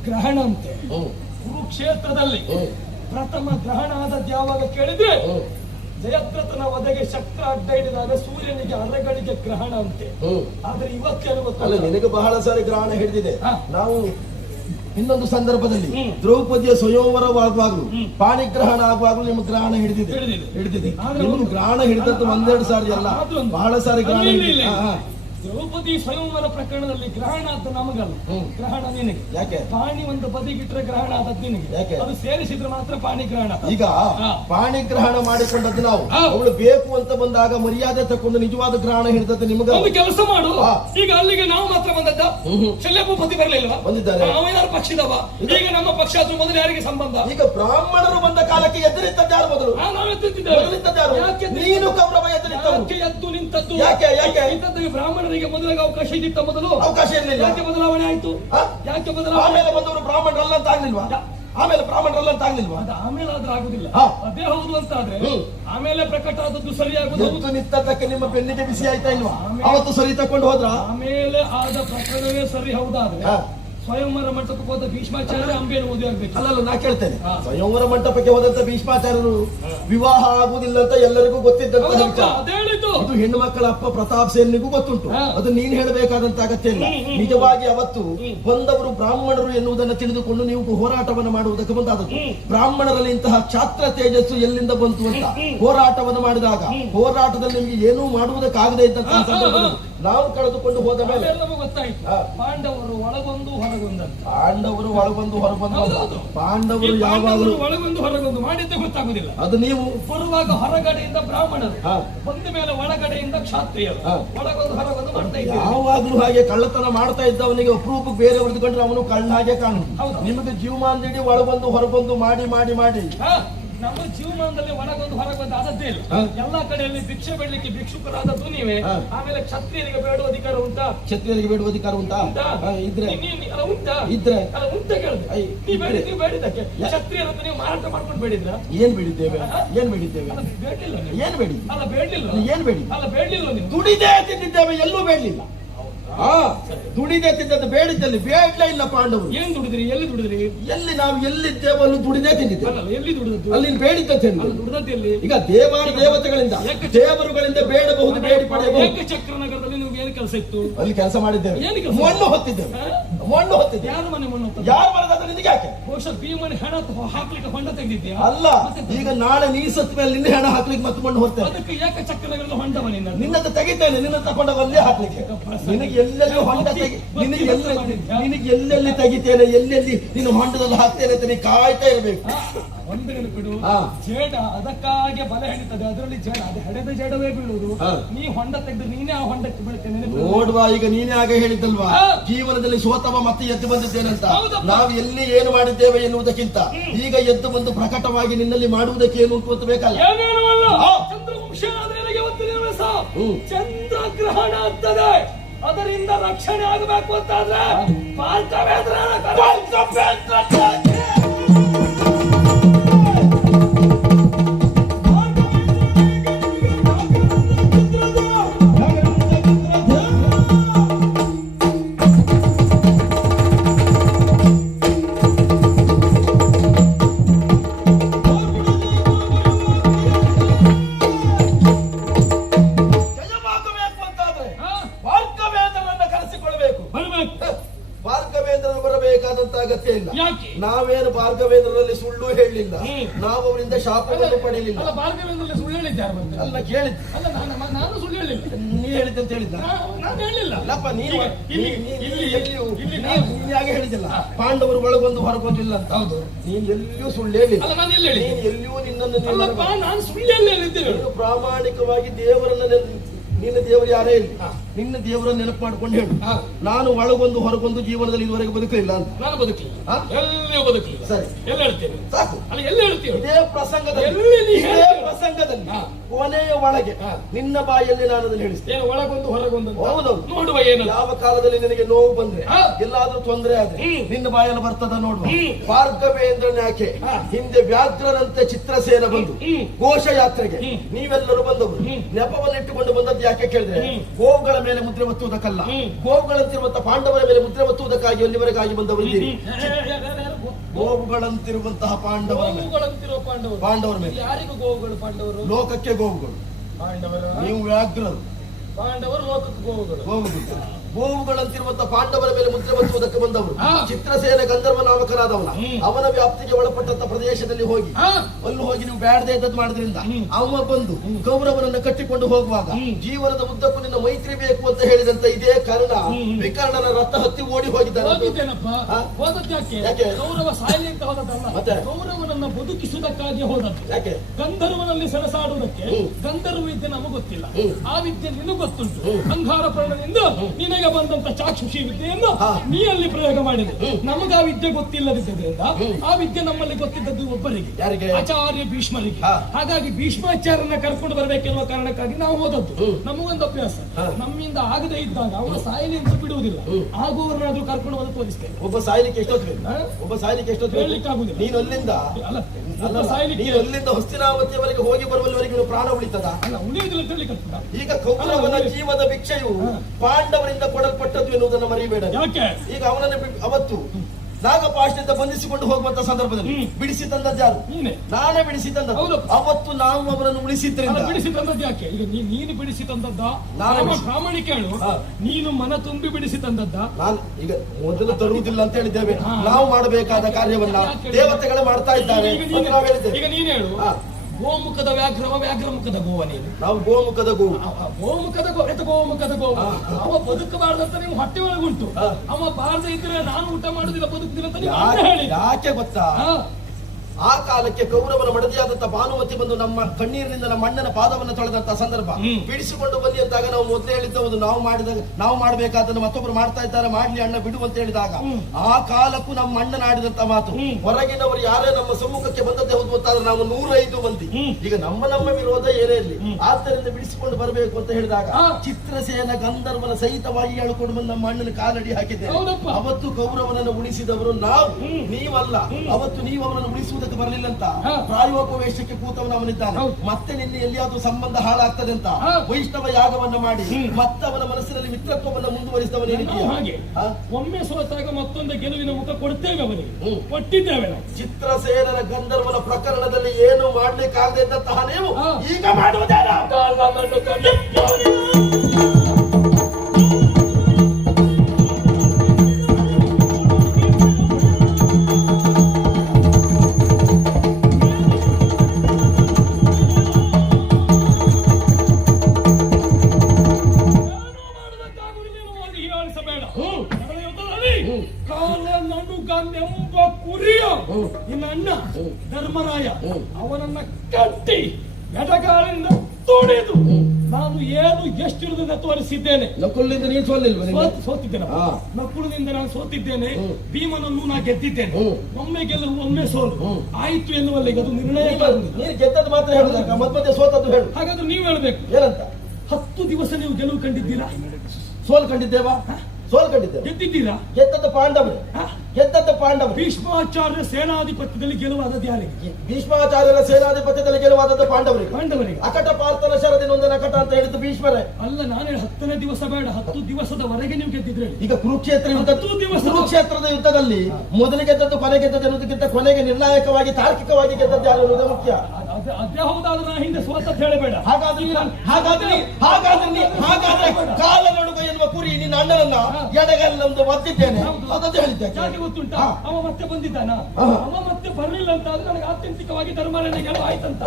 ಗ್ರಹಣ ಅಂತೆ. ಕುರುಕ್ಷೇತ್ರದಲ್ಲಿ ಪ್ರಥಮ ಗ್ರಹಣ ಆದದ್ದು ಯಾವಾಗ ಕೇಳಿದ್ರೆ ಜಯದ್ರಥನ ವಧೆಗೆ ಶಕ್ರ ಅಡ್ಡ ಹಿಡಿದಾಗ ಸೂರ್ಯನಿಗೆ ಅರೆಗಳಿಗೆ ಗ್ರಹಣ ಅಂತೆ. ಆದ್ರೆ ಇವತ್ತೇನು ಗೊತ್ತಲ್ಲ, ನಿನಗೆ ಬಹಳ ಸಾರಿ ಗ್ರಹಣ ಹಿಡಿದಿದೆ. ನಾವು ಇನ್ನೊಂದು ಸಂದರ್ಭದಲ್ಲಿ ದ್ರೌಪದಿಯ ಸ್ವಯಂವರವಾಗುವಾಗಲೂ ಪಾಣಿಗ್ರಹಣ ಆಗುವಾಗಲೂ ನಿಮ್ಗೆ ಗ್ರಹಣ ಹಿಡಿದಿದೆ. ನಿಮ್ಗೆ ಗ್ರಹಣ ಹಿಡಿದದ್ದು ಒಂದೆರಡು ಸಾರಿ ಅಲ್ಲ, ಬಹಳ ಸಾರಿ ಗ್ರಹಣ. ದ್ರೌಪದಿ ಸ್ವಯಂವರ ಪ್ರಕರಣದಲ್ಲಿ ಗ್ರಹಣ ಆದ ನಮಗಲ್ಲ, ಗ್ರಹಣ ನಿನಗೆ. ಯಾಕೆ? ಪಾಣಿ ಒಂದು ಬದಿಗಿಟ್ರೆ ಗ್ರಹಣ ಆದದ್ದು ನಿನಗೆ. ಯಾಕೆ? ಅದು ಸೇರಿಸಿದ್ರೆ ಮಾತ್ರ ಪಾಣಿ ಗ್ರಹಣ. ಈಗ ಪಾಣಿಗ್ರಹಣ ಮಾಡಿಕೊಂಡದ್ದು ನಾವು, ಅವಳು ಬೇಕು ಅಂತ ಬಂದಾಗ ಮರ್ಯಾದೆ ತಕೊಂಡು ನಿಜವಾದ ಗ್ರಹಣ ಹಿಡಿದದ್ದು ನಿಮಗ. ಒಂದು ಕೆಲಸ ಮಾಡು, ಈಗ ಅಲ್ಲಿಗೆ ನಾವು ಮಾತ್ರ ಬಂದದ್ದ, ಶಲ್ಯ ಭೂಪತಿ ಬರಲಿಲ್ವಾ? ಬಂದಿದ್ದಾರೆ. ಯಾರ ಪಕ್ಷದವ? ಈಗ ನಮ್ಮ ಪಕ್ಷ ಅದ್ರ ಮೊದಲು ಯಾರಿಗೆ ಸಂಬಂಧ? ಈಗ ಬ್ರಾಹ್ಮಣರು ಬಂದ ಕಾಲಕ್ಕೆ ಎದುರಿದ್ದದ್ದು ಯಾರು ಮೊದಲು? ನೀನು ಕೌರವ ಎದ್ದು ನಿಂತದ್ದು ಯಾಕೆ? ಯಾಕೆ ಇಂಥದ್ದು ಬ್ರಾಹ್ಮಣರಿಗೆ ಮೊದಲಾಗ ಅವಕಾಶ ಇದ್ದಿತ್ತ? ಮೊದಲು ಅವಕಾಶ ಇರಲಿಲ್ಲ. ಯಾಕೆ ಬದಲಾವಣೆ ಆಯ್ತು? ಯಾಕೆ ಬದಲಾವಣೆ? ಆಮೇಲೆ ಬಂದವರು ಬ್ರಾಹ್ಮಣರಲ್ಲ ಅಂತ ಆಗ್ಲಿಲ್ವಾ? ಆಮೇಲೆ ಬ್ರಾಹ್ಮಣರಲ್ಲ ಅಂತ ಆಗ್ಲಿಲ್ವಾ? ಅದು ಆಮೇಲೆ ಆದ್ರೆ ಆಗುದಿಲ್ಲ. ಅದೇ ಹೌದು ಅಂತ ಆದ್ರೆ ಆಮೇಲೆ ಪ್ರಕಟ ಆದದ್ದು ಸರಿಯಾಗುದು. ನಿಂತದ್ದಕ್ಕೆ ನಿಮ್ಮ ಬೆನ್ನಿಗೆ ಬಿಸಿ ಆಯ್ತಾ ಇಲ್ವಾ? ಅವತ್ತು ಸರಿ ತಕೊಂಡು ಹೋದ್ರ? ಆಮೇಲೆ ಆದ ಪ್ರಕರಣವೇ ಸರಿ ಹೌದಾದ್ರೆ ಸ್ವಯಂವರ ಮಂಟಪಕ್ಕೆ ಹೋದ ಭೀಷ್ಮಾಚಾರ್ಯ ಅಂಬೆಯನ್ನು ಓದಿ ಆಗ್ಬೇಕು. ಅಲ್ಲಲ್ಲ, ನಾ ಕೇಳ್ತೇನೆ, ಸ್ವಯಂವರ ಮಂಟಪಕ್ಕೆ ಹೋದಂತ ಭೀಷ್ಮಾಚಾರ್ಯರು ವಿವಾಹ ಆಗುವುದಿಲ್ಲ ಅಂತ ಎಲ್ಲರಿಗೂ ಗೊತ್ತಿದ್ದಂತ ಇದು ಹೆಣ್ಣು ಮಕ್ಕಳ ಅಪ್ಪ ಪ್ರತಾಪ್ ಸೇನಿಗೂ ಗೊತ್ತುಂಟು. ಅದು ನೀನ್ ಹೇಳಬೇಕಾದಂತ ಅಗತ್ಯ ಇಲ್ಲ. ನಿಜವಾಗಿ ಅವತ್ತು ಬಂದವರು ಬ್ರಾಹ್ಮಣರು ಎನ್ನುವುದನ್ನು ತಿಳಿದುಕೊಂಡು ನೀವು ಹೋರಾಟವನ್ನು ಮಾಡುವುದಕ್ಕೆ ಮುಂದಾದದ್ದು. ಬ್ರಾಹ್ಮಣರಲ್ಲಿ ಇಂತಹ ಛಾತ್ರ ತೇಜಸ್ಸು ಎಲ್ಲಿಂದ ಬಂತು ಅಂತ ಹೋರಾಟವನ್ನು ಮಾಡಿದಾಗ ಹೋರಾಟದಲ್ಲಿ ನಿಮ್ಗೆ ಏನೂ ಮಾಡುವುದಕ್ಕಾಗದೇ ಇದ್ದಂತಹ ಸಂದರ್ಭದಲ್ಲಿ ನಾವು ಕಳೆದುಕೊಂಡು ಹೋದ ಮೇಲೆ ಗೊತ್ತಾಯ್ತು, ಪಾಂಡವರು ಒಳಗೊಂದು ಪಾಂಡವರು ಒಳಗೊಂದು ಹೊರಬಂದು ಪಾಂಡವರು ಯಾವಾಗಲೂ ಒಳಗೊಂದು ಹೊರಗೊಂದು ಮಾಡಿದ್ದೆ ಗೊತ್ತಾಗುದಿಲ್ಲ. ಅದು ನೀವು ಬರುವಾಗ ಹೊರಗಡೆಯಿಂದ ಬ್ರಾಹ್ಮಣರು, ಬಂದ ಮೇಲೆ ಒಳಗಡೆಯಿಂದ ಕ್ಷಾತ್ರಿಯರು, ಒಳಗೊಂದು ಹೊರಗೊಂದು ಮಾಡ್ತಾ ಇದ್ದಾರೆ. ಯಾವಾಗ್ಲೂ ಹಾಗೆ ಕಳ್ಳತನ ಮಾಡ್ತಾ ಇದ್ದವನಿಗೆ ಅಪರೂಪಕ್ಕೆ ಬೇರೆಯವ್ರದ್ದು ಕಂಡ್ರೆ ಅವನು ಕಳ್ಳ ಹಾಗೆ ಕಾಣುದು. ನಿಮಗೆ ಜೀವಮಾನದಿಡೀ ಒಳಗೊಂದು ಹೊರಗೊಂದು ಮಾಡಿ ಮಾಡಿ ಮಾಡಿ ನಮ್ಮ ಜೀವಮಾನದಲ್ಲಿ ಒಳಗೊಂದು ಹೊರಗೊಂದು ಆದದ್ದೇ ಇಲ್ಲ. ಎಲ್ಲಾ ಕಡೆಯಲ್ಲಿ ಭಿಕ್ಷೆ ಬೇಡಲಿಕ್ಕೆ ಭಿಕ್ಷುಕರಾದದ್ದು ನೀವೇ. ಆಮೇಲೆ ಕ್ಷತ್ರಿಯರಿಗೆ ಬೇಡುವ ಅಧಿಕಾರ ಉಂಟಾ? ಕ್ಷತ್ರಿಯರಿಗೆ ಬೇಡುವ ಅಧಿಕಾರ ಉಂಟಾ? ಇದ್ರೆ ಉಂಟಾ? ಇದ್ರೆ ಉಂಟ ಕೇಳಿದ್ರೆ ನೀವು ಬೇಡಿದ್ದಕ್ಕೆ ಕ್ಷತ್ರಿಯರನ್ನು ನೀವು ಮಾರಾಟ ಮಾಡ್ಕೊಂಡು ಬೇಡಿದ್ರ? ಏನ್ ಬೇಡಿದ್ದೇವೆ? ಏನ್ ಬೇಡಿದ್ದೇವೆ? ಬೇಡಲಿಲ್ಲ. ಏನ್ ಬೇಡಿ? ಅಲ್ಲ ಬೇಡಲಿಲ್ಲ. ಏನ್ ಬೇಡಿ? ಅಲ್ಲ ಬೇಡಲಿಲ್ಲ. ನೀವು ದುಡಿದೇ ತಿಂದಿದ್ದೇವೆ, ಎಲ್ಲೂ ಬೇಡಲಿಲ್ಲ. ದುಡಿದೇ ತಿಂದದ್ದು ಬೇಡಿದ್ದಲ್ಲಿ ಬೇಡಲೇ ಇಲ್ಲ. ಪಾಂಡವರು ಏನ್ ದುಡಿದ್ರಿ? ಎಲ್ಲಿ ದುಡಿದ್ರಿ? ಎಲ್ಲಿ ನಾವು ಎಲ್ಲಿದ್ದೇವೆ ಅಲ್ಲಿ ದುಡಿದೇ ತಿಂದಿದ್ದೇವೆ. ಎಲ್ಲಿ ದುಡಿದದ್ದು? ಅಲ್ಲಿ ಬೇಡಿದ್ದ ದುಡಿದದ್ದು. ಈಗ ದೇವಾನು ದೇವತೆಗಳಿಂದ ದೇವರುಗಳಿಂದ ಬೇಡಬಹುದು, ಬೇಡಿ ಪಡೆಯಬಹುದು. ಚಕ್ರನಗರದಲ್ಲಿ ನಿಮ್ಗೆ ಏನು ಕೆಲಸ ಇತ್ತು? ಅಲ್ಲಿ ಕೆಲಸ ಮಾಡಿದ್ದೇವೆ, ಮಣ್ಣು ಹೊತ್ತಿದ್ದೇವೆ. ಮಣ್ಣು ಹೊತ್ತಿದ್ದೇವೆ. ಯಾರು ಮನೆ ಮಣ್ಣು ಹೊತ್ತ? ಯಾರು ಮನದಾದ್ರೆ ನಿನಗೆ ಯಾಕೆ? ಬಹುಶಃ ಭೀಮನ ಹೆಣ ಹಾಕ್ಲಿಕ್ಕೆ ಹೊಂಡ ತೆಗೆದಿದ್ಯಾ? ಅಲ್ಲ, ಈಗ ನಾಳೆ ನೀ ಸತ್ ಮೇಲೆ ನಿನ್ನ ಹೆಣ ಹಾಕ್ಲಿಕ್ಕೆ ಮತ್ತೆ ಮಣ್ಣು ಹೊರ್ತೇವೆ. ಅದಕ್ಕೆ ಯಾಕೆ ಚಕ್ರನಗರದ ಹೊಂಡ ಮನೆಯಿಂದ ನಿನ್ನದು ತೆಗಿತೇನೆ, ನಿನ್ನ ತಗೊಂಡಾಗ ಅಲ್ಲೇ ಹಾಕ್ಲಿಕ್ಕೆ. ನಿನಗೆ ಎಲ್ಲೆಲ್ಲಿ ಹೊಂಡ ನಿನಗೆ ಎಲ್ಲೆಲ್ಲಿ ತೆಗಿತೇನೆ, ಎಲ್ಲೆಲ್ಲಿ ನಿನ್ನ ಹೊಂಡದಲ್ಲಿ ಹಾಕ್ತೇನೆ ಅಂತ ನೀ ಕಾಯ್ತಾ ಇರಬೇಕು. ಒಂದು ಬಿಡು, ಜೇಡ ಅದಕ್ಕಾಗಿ ಬಲ ಹಿಡಿತದೆ, ಅದರಲ್ಲಿ ಜೇಡ, ಅದು ಹೆಡೆದ ಜೇಡವೇ ಬೀಳುವುದು. ನೀ ಹೊಂಡ ತೆಗೆದು ನೀನೇ ಆ ಹೊಂಡಕ್ಕೆ ಬೀಳ್ತೇನೆ ನೋಡುವ. ಈಗ ನೀನೇ ಆಗ ಹೇಳಿದ್ದಲ್ವಾ, ಜೀವನದಲ್ಲಿ ಸೋತವ ಮತ್ತೆ ಎದ್ದು ಬಂದಿದ್ದೇನಂತ. ನಾವು ಎಲ್ಲಿ ಏನು ಮಾಡಿದ್ದೇವೆ ಎನ್ನುವುದಕ್ಕಿಂತ ಈಗ ಎದ್ದು ಬಂದು ಪ್ರಕಟವಾಗಿ ನಿನ್ನಲ್ಲಿ ಮಾಡುವುದಕ್ಕೆ ಏನು ಉಂಟು ಅಂತ ಬೇಕಲ್ಲ. ಚಂದ್ರಗ್ರಹಣ ಆಗ್ತದೆ, ಅದರಿಂದ ರಕ್ಷಣೆ ಆಗಬೇಕು ಅಂತಾದ್ರೆ ಅಗತ್ಯ ಇಲ್ಲ. ನಾವೇನು ಭಾರ್ಗವೇಂದ್ರರಲ್ಲಿ ಸುಳ್ಳು ಹೇಳಲಿಲ್ಲ, ನಾವು ಅವರಿಂದ ಶಾಪವನ್ನು ಪಡೆಯಲಿಲ್ಲ. ಅಲ್ಲ ಕೇಳಿದ್ದೆ, ನಾನು ಸುಳ್ಳು ಹೇಳಿಲ್ಲ. ನೀ ಹೇಳಿದ್ದೆ ಅಂತ ಹೇಳಿದ್ದ? ನಾನು ಹೇಳಿಲ್ಲ. ಅಲ್ಲಪ್ಪ, ನೀನು ಯಾಕೆ ಹೇಳಿದಿಲ್ಲ ಪಾಂಡವರು ಒಳಗೊಂದು ಹೊರಗೊಂದಿಲ್ಲ ಅಂತ? ಹೌದು, ನೀನು ಎಲ್ಲಿಯೂ ಸುಳ್ಳು ಹೇಳಿಲ್ಲ. ನೀನು ಎಲ್ಲಿಯೂ ನಿನ್ನನ್ನು ನಾನು ಸುಳ್ಳು ಹೇಳಿದ್ದೇನೆ. ಪ್ರಾಮಾಣಿಕವಾಗಿ ದೇವರನ್ನ, ನಿನ್ನ ದೇವರು ಯಾರೇ ಇಲ್ಲ, ನಿನ್ನ ದೇವರನ್ನು ನೆನಪು ಮಾಡ್ಕೊಂಡು ಹೇಳು. ನಾನು ಒಳಗೊಂದು ಹೊರಗೊಂದು ಜೀವನದಲ್ಲಿ ಇದುವರೆಗೆ ಬದುಕಲಿಲ್ಲ ಅಂತ. ನಾನು ಬದುಕಲಿಲ್ಲ, ಎಲ್ಲಿಯೂ ಬದುಕಲಿಲ್ಲ. ಸರಿ, ಎಲ್ಲ ಹೇಳ್ತೇನೆ ಸಾಕು. ಅಲ್ಲ, ಎಲ್ಲ ಹೇಳ್ತೀವಿ. ಇದೇ ಪ್ರಸಂಗದಲ್ಲಿ ಕೊನೆಯ ಒಳಗೆ ನಿನ್ನ ಬಾಯಲ್ಲಿ ನಾನು ಅದನ್ನು ಹೇಳಿಸ್ತೇನೆ. ಒಳಗೊಂದು ಹೊರಗೊಂದು. ಹೌದೌದು, ನೋಡುವ. ಏನು ಯಾವ ಕಾಲದಲ್ಲಿ ನಿನಗೆ ನೋವು ಬಂದ್ರೆ, ಎಲ್ಲಾದ್ರೂ ತೊಂದರೆ ಆದ್ರೆ ನಿನ್ನ ಬಾಯಲ್ಲಿ ಬರ್ತದ ನೋಡುವ. ಭಾರ್ಗವೇಂದ್ರನ ಯಾಕೆ ಹಿಂದೆ ವ್ಯಾಘ್ರನಂತೆ ಚಿತ್ರಸೇನ ಬಂದು ಘೋಷಯಾತ್ರೆಗೆ ನೀವೆಲ್ಲರೂ ಬಂದವರು ನೆಪವನ್ನಿಟ್ಟುಕೊಂಡು ಬಂದದ್ದು ಯಾಕೆ ಕೇಳಿದ್ರೆ, ಗೋವುಗಳ ಮೇಲೆ ಮುದ್ರೆ ಒತ್ತುವುದಕ್ಕಲ್ಲ, ಗೋವುಗಳಂತಿರುವಂತಹ ಪಾಂಡವರ ಮೇಲೆ ಮುದ್ರೆ ಒತ್ತುವುದಕ್ಕಾಗಿ ಅಲ್ಲಿವರೆಗಾಗಿ ಬಂದವರಿದ್ದೀರಿ. ಗೋವುಗಳಂತಿರುವಂತಹ ಪಾಂಡವರ ಮೇಲೆ ಯಾರಿಗೂ ಗೋವುಗಳು ಪಾಂಡವರು? ಲೋಕಕ್ಕೆ ಗೋವುಗಳು. ಪಾಂಡವರು ನೀವು ವ್ಯಾಘ್ರರು, ಪಾಂಡವರು ಲೋಕಕ್ಕೆ ಗೋವುಗಳು. ಗೋವುಗಳಂತಿರುವಂತಹ ಪಾಂಡವರ ಮೇಲೆ ಮುದ್ರೆ ಬಚ್ಚುವುದಕ್ಕೆ ಬಂದವರು ಹಾ. ಚಿತ್ರಸೇನ ಗಂಧರ್ವ ನಾಮಕನಾದವನ ಹ್ಮ್. ಅವನ ವ್ಯಾಪ್ತಿಗೆ ಒಳಪಟ್ಟಂತ ಪ್ರದೇಶದಲ್ಲಿ ಹೋಗಿ ಅಲ್ಲಿ ಹೋಗಿ ನೀವು ಬ್ಯಾಡದೆ ಇದ್ದದ್ದು ಮಾಡಿದ್ರಿಂದ ಅವ ಬಂದು ಕೌರವನನ್ನ ಕಟ್ಟಿಕೊಂಡು ಹೋಗುವಾಗ ಜೀವನದ ಉದ್ದಕ್ಕೂ ನಿನ್ನ ಮೈತ್ರಿ ಬೇಕು ಅಂತ ಹೇಳಿದಂತ ಇದೇ ಕಾರಣ ವಿಕರ್ಣನ ರಥ ಹತ್ತಿ ಓಡಿ ಹೋಗಿದ್ದಾನೆ. ಹೋಗಿದ್ದೇನಪ್ಪ. ಹಾ? ಹೋದದ್ದು ಯಾಕೆ? ಯಾಕೆ? ಕೌರವ ಸಾಯಲಿ ಅಂತ ಹೋದದ್ದಲ್ಲ, ಮತ್ತೆ? ಕೌರವನನ್ನ ಬದುಕಿಸುವುದಕ್ಕಾಗಿ ಹೋದದ್ದು. ಯಾಕೆ? ಗಂಧರ್ವನಲ್ಲಿ ಸೆಣಸಾಡುವುದಕ್ಕೆ ಗಂಧರ್ವ ವಿದ್ಯೆ ನಮಗೆ ಗೊತ್ತಿಲ್ಲ, ಆ ವಿದ್ಯೆ ನಿನಗೆ ಗೊತ್ತುಂಟು. ಅಂಗಾರ ಪರ್ಣದಿಂದ ನಿನಗೆ ಬಂದಂತ ಚಾಕ್ಷುಷಿ ವಿದ್ಯೆಯನ್ನು ನೀ ಅಲ್ಲಿ ಪ್ರಯೋಗ ಮಾಡಿದೆ. ನಮಗೆ ಆ ವಿದ್ಯೆ ಗೊತ್ತಿಲ್ಲದಿದ್ದರಿಂದ ಆ ವಿದ್ಯೆ ನಮ್ಮಲ್ಲಿ ಗೊತ್ತಿದ್ದದ್ದು ಒಬ್ಬರಿಗೆ, ಯಾರಿಗೆ? ಆಚಾರ್ಯ ಭೀಷ್ಮರಿಗೆ. ಹಾ. ಹಾಗಾಗಿ ಭೀಷ್ಮಾಚಾರ್ಯನ ಕರ್ಕೊಂಡು ಬರಬೇಕೆನ್ನುವ ಕಾರಣಕ್ಕಾಗಿ ನಾವು ಹೋದದ್ದು. ನಮಗೊಂದು ಅಭ್ಯಾಸ, ನಮ್ಮಿಂದ ಆಗದೇ ಇದ್ದಾಗ ಅವನು ಸಾಯಲಿ ಅಂತ ಬಿಡುವುದಿಲ್ಲ, ಆಗುವವರನ್ನಾದ್ರೂ ಕರ್ಕೊಂಡು ಬಂದು ತೋರಿಸ್ತೇವೆ. ಒಬ್ಬ ಸಾಯ್ಲಿಕ್ಕೆ ಎಷ್ಟೊತ್ತು ಬೇಕು? ಹಾ? ಒಬ್ಬ ಸಾಯ್ಲಿಕ್ಕೆ ಎಷ್ಟೊತ್ತು ಬೇಕು? ಹೇಳಲಿಕ್ಕೆ ಆಗುದಿಲ್ಲ. ನೀನು ಅಲ್ಲಿಂದ ಅಲ್ಲ, ಅಲ್ಲ, ಸಾಯ್ಲಿಕ್ಕೆ ನೀನು ಅಲ್ಲಿಂದ ಹಸ್ತಿನಾವತಿಯವರೆಗೆ ಹೋಗಿ ಬರುವಲ್ಲಿವರೆಗೆ ನೀನು ಪ್ರಾಣ ಉಳಿತದ? ಅಲ್ಲ, ಉಳಿಯುವುದಿಲ್ಲ ಅಂತ ಹೇಳಲಿಕ್ಕೆ ಆಗ್ತದಾ? ಈಗ ಕೌರವನ ಜೀವದ ಭಿಕ್ಷೆಯು ಪಾಂಡವರಿಂದ ಕೊಡಲ್ಪಟ್ಟದ್ದು ಎನ್ನುವುದನ್ನು ಮರೆಯಬೇಡ. ಯಾಕೆ? ಈಗ ಅವನನ್ನು ಅವತ್ತು ನಾಗಪಾಶದಿಂದ ಬಂಧಿಸಿಕೊಂಡು ಹೋಗುವಂತ ಸಂದರ್ಭದಲ್ಲಿ ಬಿಡಿಸಿ ತಂದದ್ದು ಯಾರು? ನೀನೆ. ನಾನೇ ಬಿಡಿಸಿ ತಂದದ್ದು. ಹೌದು. ಅವತ್ತು ನಾವು ಅವರನ್ನು ಉಳಿಸಿದ್ರಿಂದ. ಬಿಡಿಸಿ ತಂದದ್ದು ಯಾಕೆ? ಈಗ ನೀನು ಬಿಡಿಸಿ ತಂದದ್ದ? ನಾನು ನಮ್ಮ ಬಿಡಿಸಿ- ಪ್ರಾಮಾಣಿಕ ಹೇಳು, ಹಾ. ನೀನು ಮನ ತುಂಬಿ ಬಿಡಿಸಿ ತಂದದ್ದ? ನಾನು ಈಗ ಮೊದಲು ತರುವುದಿಲ್ಲ ಅಂತ ಹೇಳಿದ್ದೇವೆ. ನಾವು ಮಾಡಬೇಕಾದ ಕಾರ್ಯವನ್ನ ದೇವತೆಗಳೇ ಮಾಡ್ತಾ ಇದ್ದಾರೆ ಅಂತ ನಾವು ಹೇಳಿದ್ದೇವೆ. ಈಗ ನೀನು ಹೇಳು, ಹಾ. ಗೋಮುಖದ ವ್ಯಾಘ್ರವ, ವ್ಯಾಘ್ರಮುಖದ ಗೋವ ನೀನು. ನಾವು ಗೋಮುಖದ ಗೋವು. ಗೋಮುಖದ ಗೋ, ಗೋಮುಖದ ಗೋವ. ಅವ ಬದುಕಬಾರ್ದಂತ ನೀವು ಹೊಟ್ಟೆ ಒಳಗುಂಟು. ಅವ ಬಾರದೆ ಇದ್ರೆ ನಾನು ಊಟ ಮಾಡುದಿಲ್ಲ, ಬದುಕುದಿಲ್ಲ ಅಂತ ನೀವು ಅರ್ಥ ಹೇಳಿ. ಯಾಕೆ ಗೊತ್ತಾ? ಹಾ. ಆ ಕಾಲಕ್ಕೆ ಕೌರವನ ಮಡದಿಯಾದಂತ ಭಾನುಮತಿ ಬಂದು ನಮ್ಮ ಕಣ್ಣೀರಿನಿಂದ ನಮ್ಮ ಅಣ್ಣನ ಪಾದವನ್ನು ತೊಳೆದಂತ ಸಂದರ್ಭ ಬಿಡಿಸಿಕೊಂಡು ಬನ್ನಿ ಅಂತಾಗ ನಾವು ಮೊದಲೇ ಹೇಳಿದ್ದವುದು, ನಾವು ಮಾಡಬೇಕಾದನ್ನು ಮತ್ತೊಬ್ಬರು ಮಾಡ್ತಾ ಇದ್ದಾರೆ, ಮಾಡ್ಲಿ ಅಣ್ಣ ಬಿಡು ಅಂತ ಹೇಳಿದಾಗ ಆ ಕಾಲಕ್ಕೂ ನಮ್ಮ ಅಣ್ಣನ ಆಡಿದಂತ ಮಾತು, ಹೊರಗಿನವರು ಯಾರೇ ನಮ್ಮ ಸಮ್ಮುಖಕ್ಕೆ ಬಂದದ್ದೇ ಹೌದು ಗೊತ್ತಾದ್ರೆ ನಾವು 105 ಮಂದಿ. ಈಗ ನಮ್ಮ ವಿರೋಧ ಏನೇ ಇರಲಿ, ಆದ್ದರಿಂದ ಬಿಡಿಸಿಕೊಂಡು ಬರಬೇಕು ಅಂತ ಹೇಳಿದಾಗ ಚಿತ್ರಸೇನ ಗಂಧರ್ವನ ಸಹಿತವಾಗಿ ಹೇಳಿಕೊಂಡು ಬಂದು ನಮ್ಮ ಅಣ್ಣನ ಕಾಲಡಿ ಹಾಕಿದ್ದೇವೆ. ಹೌದಪ್ಪ. ಅವತ್ತು ಕೌರವನನ್ನು ಉಳಿಸಿದವರು ನಾವು, ನೀವಲ್ಲ. ಅವತ್ತು ನೀವು ಅವನನ್ನು ಉಳಿಸುವುದಕ್ಕೆ ಬರಲಿಲ್ಲ ಅಂತ ಪ್ರಾಯೋಗಿಕ ವೇಷಕ್ಕೆ ಕೂತವನು ಅವನಿದ್ದಾನೆ. ಮತ್ತೆ ನಿನ್ನೆ ಎಲ್ಲಿಯಾದ್ರೂ ಸಂಬಂಧ ಹಾಳಾಗ್ತದೆ ಅಂತ ವೈಷ್ಣವ ಯಾಗವನ್ನ ಮಾಡಿ ಮತ್ತೆ ಅವನ ಮನಸ್ಸಿನಲ್ಲಿ ಮಿತ್ರತ್ವವನ್ನು ಮುಂದುವರಿಸಿದವನೇನಿದೆಯಾ? ಹಾಗೆ ಒಮ್ಮೆ ಸೋತಾಗ ಮತ್ತೊಂದು ಗೆಲುವಿನ ಮುಖ ಕೊಡ್ತೇವೆ ಅವನಿಗೆ, ಕೊಟ್ಟಿದ್ದೇವೆ ನಾವು. ಚಿತ್ರಸೇನನ ಗಂಧರ್ವನ ಪ್ರಕರಣದಲ್ಲಿ ಏನು ಮಾಡ್ಲಿಕ್ಕಾಗದೆ ಇದ್ದಂತಹ ನೀವು ಈಗ ಮಾಡುವುದೇನ? ಎಂಬ ಕುರಿಯ ನಿನ್ನ ಅಣ್ಣ ಧರ್ಮರಾಯ ಅವನನ್ನ ಕಟ್ಟಿ ಎಡಗಾಲಿಂದ ತೊಡೆದು ನಾನು ಏನು ಎಷ್ಟಿರುವುದನ್ನ ತೋರಿಸಿದ್ದೇನೆ. ನಕುಲಿಂದ ನೀನು ಸೋತಿದ್ದೇನೆ, ನಕುಲಿನಿಂದ ನಾನು ಸೋತಿದ್ದೇನೆ. ಭೀಮನನ್ನು ನಾ ಗೆದ್ದಿದ್ದೇನೆ. ಒಮ್ಮೆ ಗೆಲುವು ಒಮ್ಮೆ ಸೋಲು ಆಯ್ತು ಎನ್ನುವಲ್ಲಿ ಅದು ನಿರ್ಣಯ. ನೀನು ಗೆದ್ದದ್ದು ಮಾತ್ರ ಹೇಳುದ, ಮತ್ತೆ ಸೋತದ್ದು ಹೇಳು. ಹಾಗಾದ್ರೆ ನೀವು ಹೇಳ್ಬೇಕು ಏನಂತ. 10 ದಿವಸ ನೀವು ಗೆಲುವು ಕಂಡಿದ್ದೀರಾ? ಸೋಲು ಕಂಡಿದ್ದೇವಾ? ಸೋಲು ಕಂಡಿದ್ದೇವೆ. ಗೆದ್ದಿದ್ದೀರಾ? ಗೆದ್ದದ್ದು ಪಾಂಡವರು. ಗೆದ್ದದ್ದು ಪಾಂಡವರು. ಭೀಷ್ಮಾಚಾರ್ಯ ಸೇನಾಧಿಪತ್ಯದಲ್ಲಿ ಗೆಲುವಾದದ್ದು ಯಾರಿಗೆ? ಭೀಷ್ಮಾಚಾರ್ಯರ ಸೇನಾಧಿಪತ್ಯದಲ್ಲಿ ಗೆಲುವಾದದ್ದು ಪಾಂಡವರಿಗೆ. ಪಾಂಡವರಿಗೆ. ಅಕಟ ಪಾರ್ಥನ ಶರದಿನ ಒಂದು ನಕಟ ಅಂತ ಹೇಳಿದ್ದು ಭೀಷ್ಮರೇ. ಅಲ್ಲ, ನಾನು 10ನೇ ದಿವಸ ಬೇಡ, 10 ದಿವಸದವರೆಗೆ ನೀವು ಗೆದ್ದಿದ್ರೆ. ಈಗ ಕುರುಕ್ಷೇತ್ರ ಯುದ್ಧ, 10 ದಿವಸ ಕುರುಕ್ಷೇತ್ರದ ಯುದ್ಧದಲ್ಲಿ ಮೊದಲು ಗೆದ್ದದ್ದು ಕೊನೆ ಗೆದ್ದದ್ದು ಎನ್ನುವುದಕ್ಕಿಂತ ಕೊನೆಗೆ ನಿರ್ಣಾಯಕವಾಗಿ ತಾರ್ಕಿಕವಾಗಿ ಗೆದ್ದದ್ದು ಯಾರು ಅನ್ನೋದು ಮುಖ್ಯ. ಅದೇ ಹೌದಾದ್ರೆ ನಾ ಹಿಂದೆ ಸೋತದ್ದು ಹೇಳಬೇಡ. ಹಾಗಾದ್ರೆ ಕಾಲ ನಡುಗ ಎನ್ನುವ ಕುರಿ ನಿನ್ನ ಅಣ್ಣನನ್ನ ಎಡಗಲ್ಲೊಂದು ಒದ್ದಿದ್ದೇನೆ ಅದನ್ನು ಹೇಳಿದ್ದೆ. ಯಾಕೆ ಗೊತ್ತುಂಟಾ? ಅವ ಮತ್ತೆ ಬಂದಿದ್ದಾನ. ಅವ ಮತ್ತೆ ಬರಲಿಲ್ಲ ಅಂತ ಆದ್ರೆ ನನಗೆ ಆತ್ಯಂತಿಕವಾಗಿ ಧರ್ಮರಾಯನ ಗೆಲುವು ಆಯ್ತಂತ.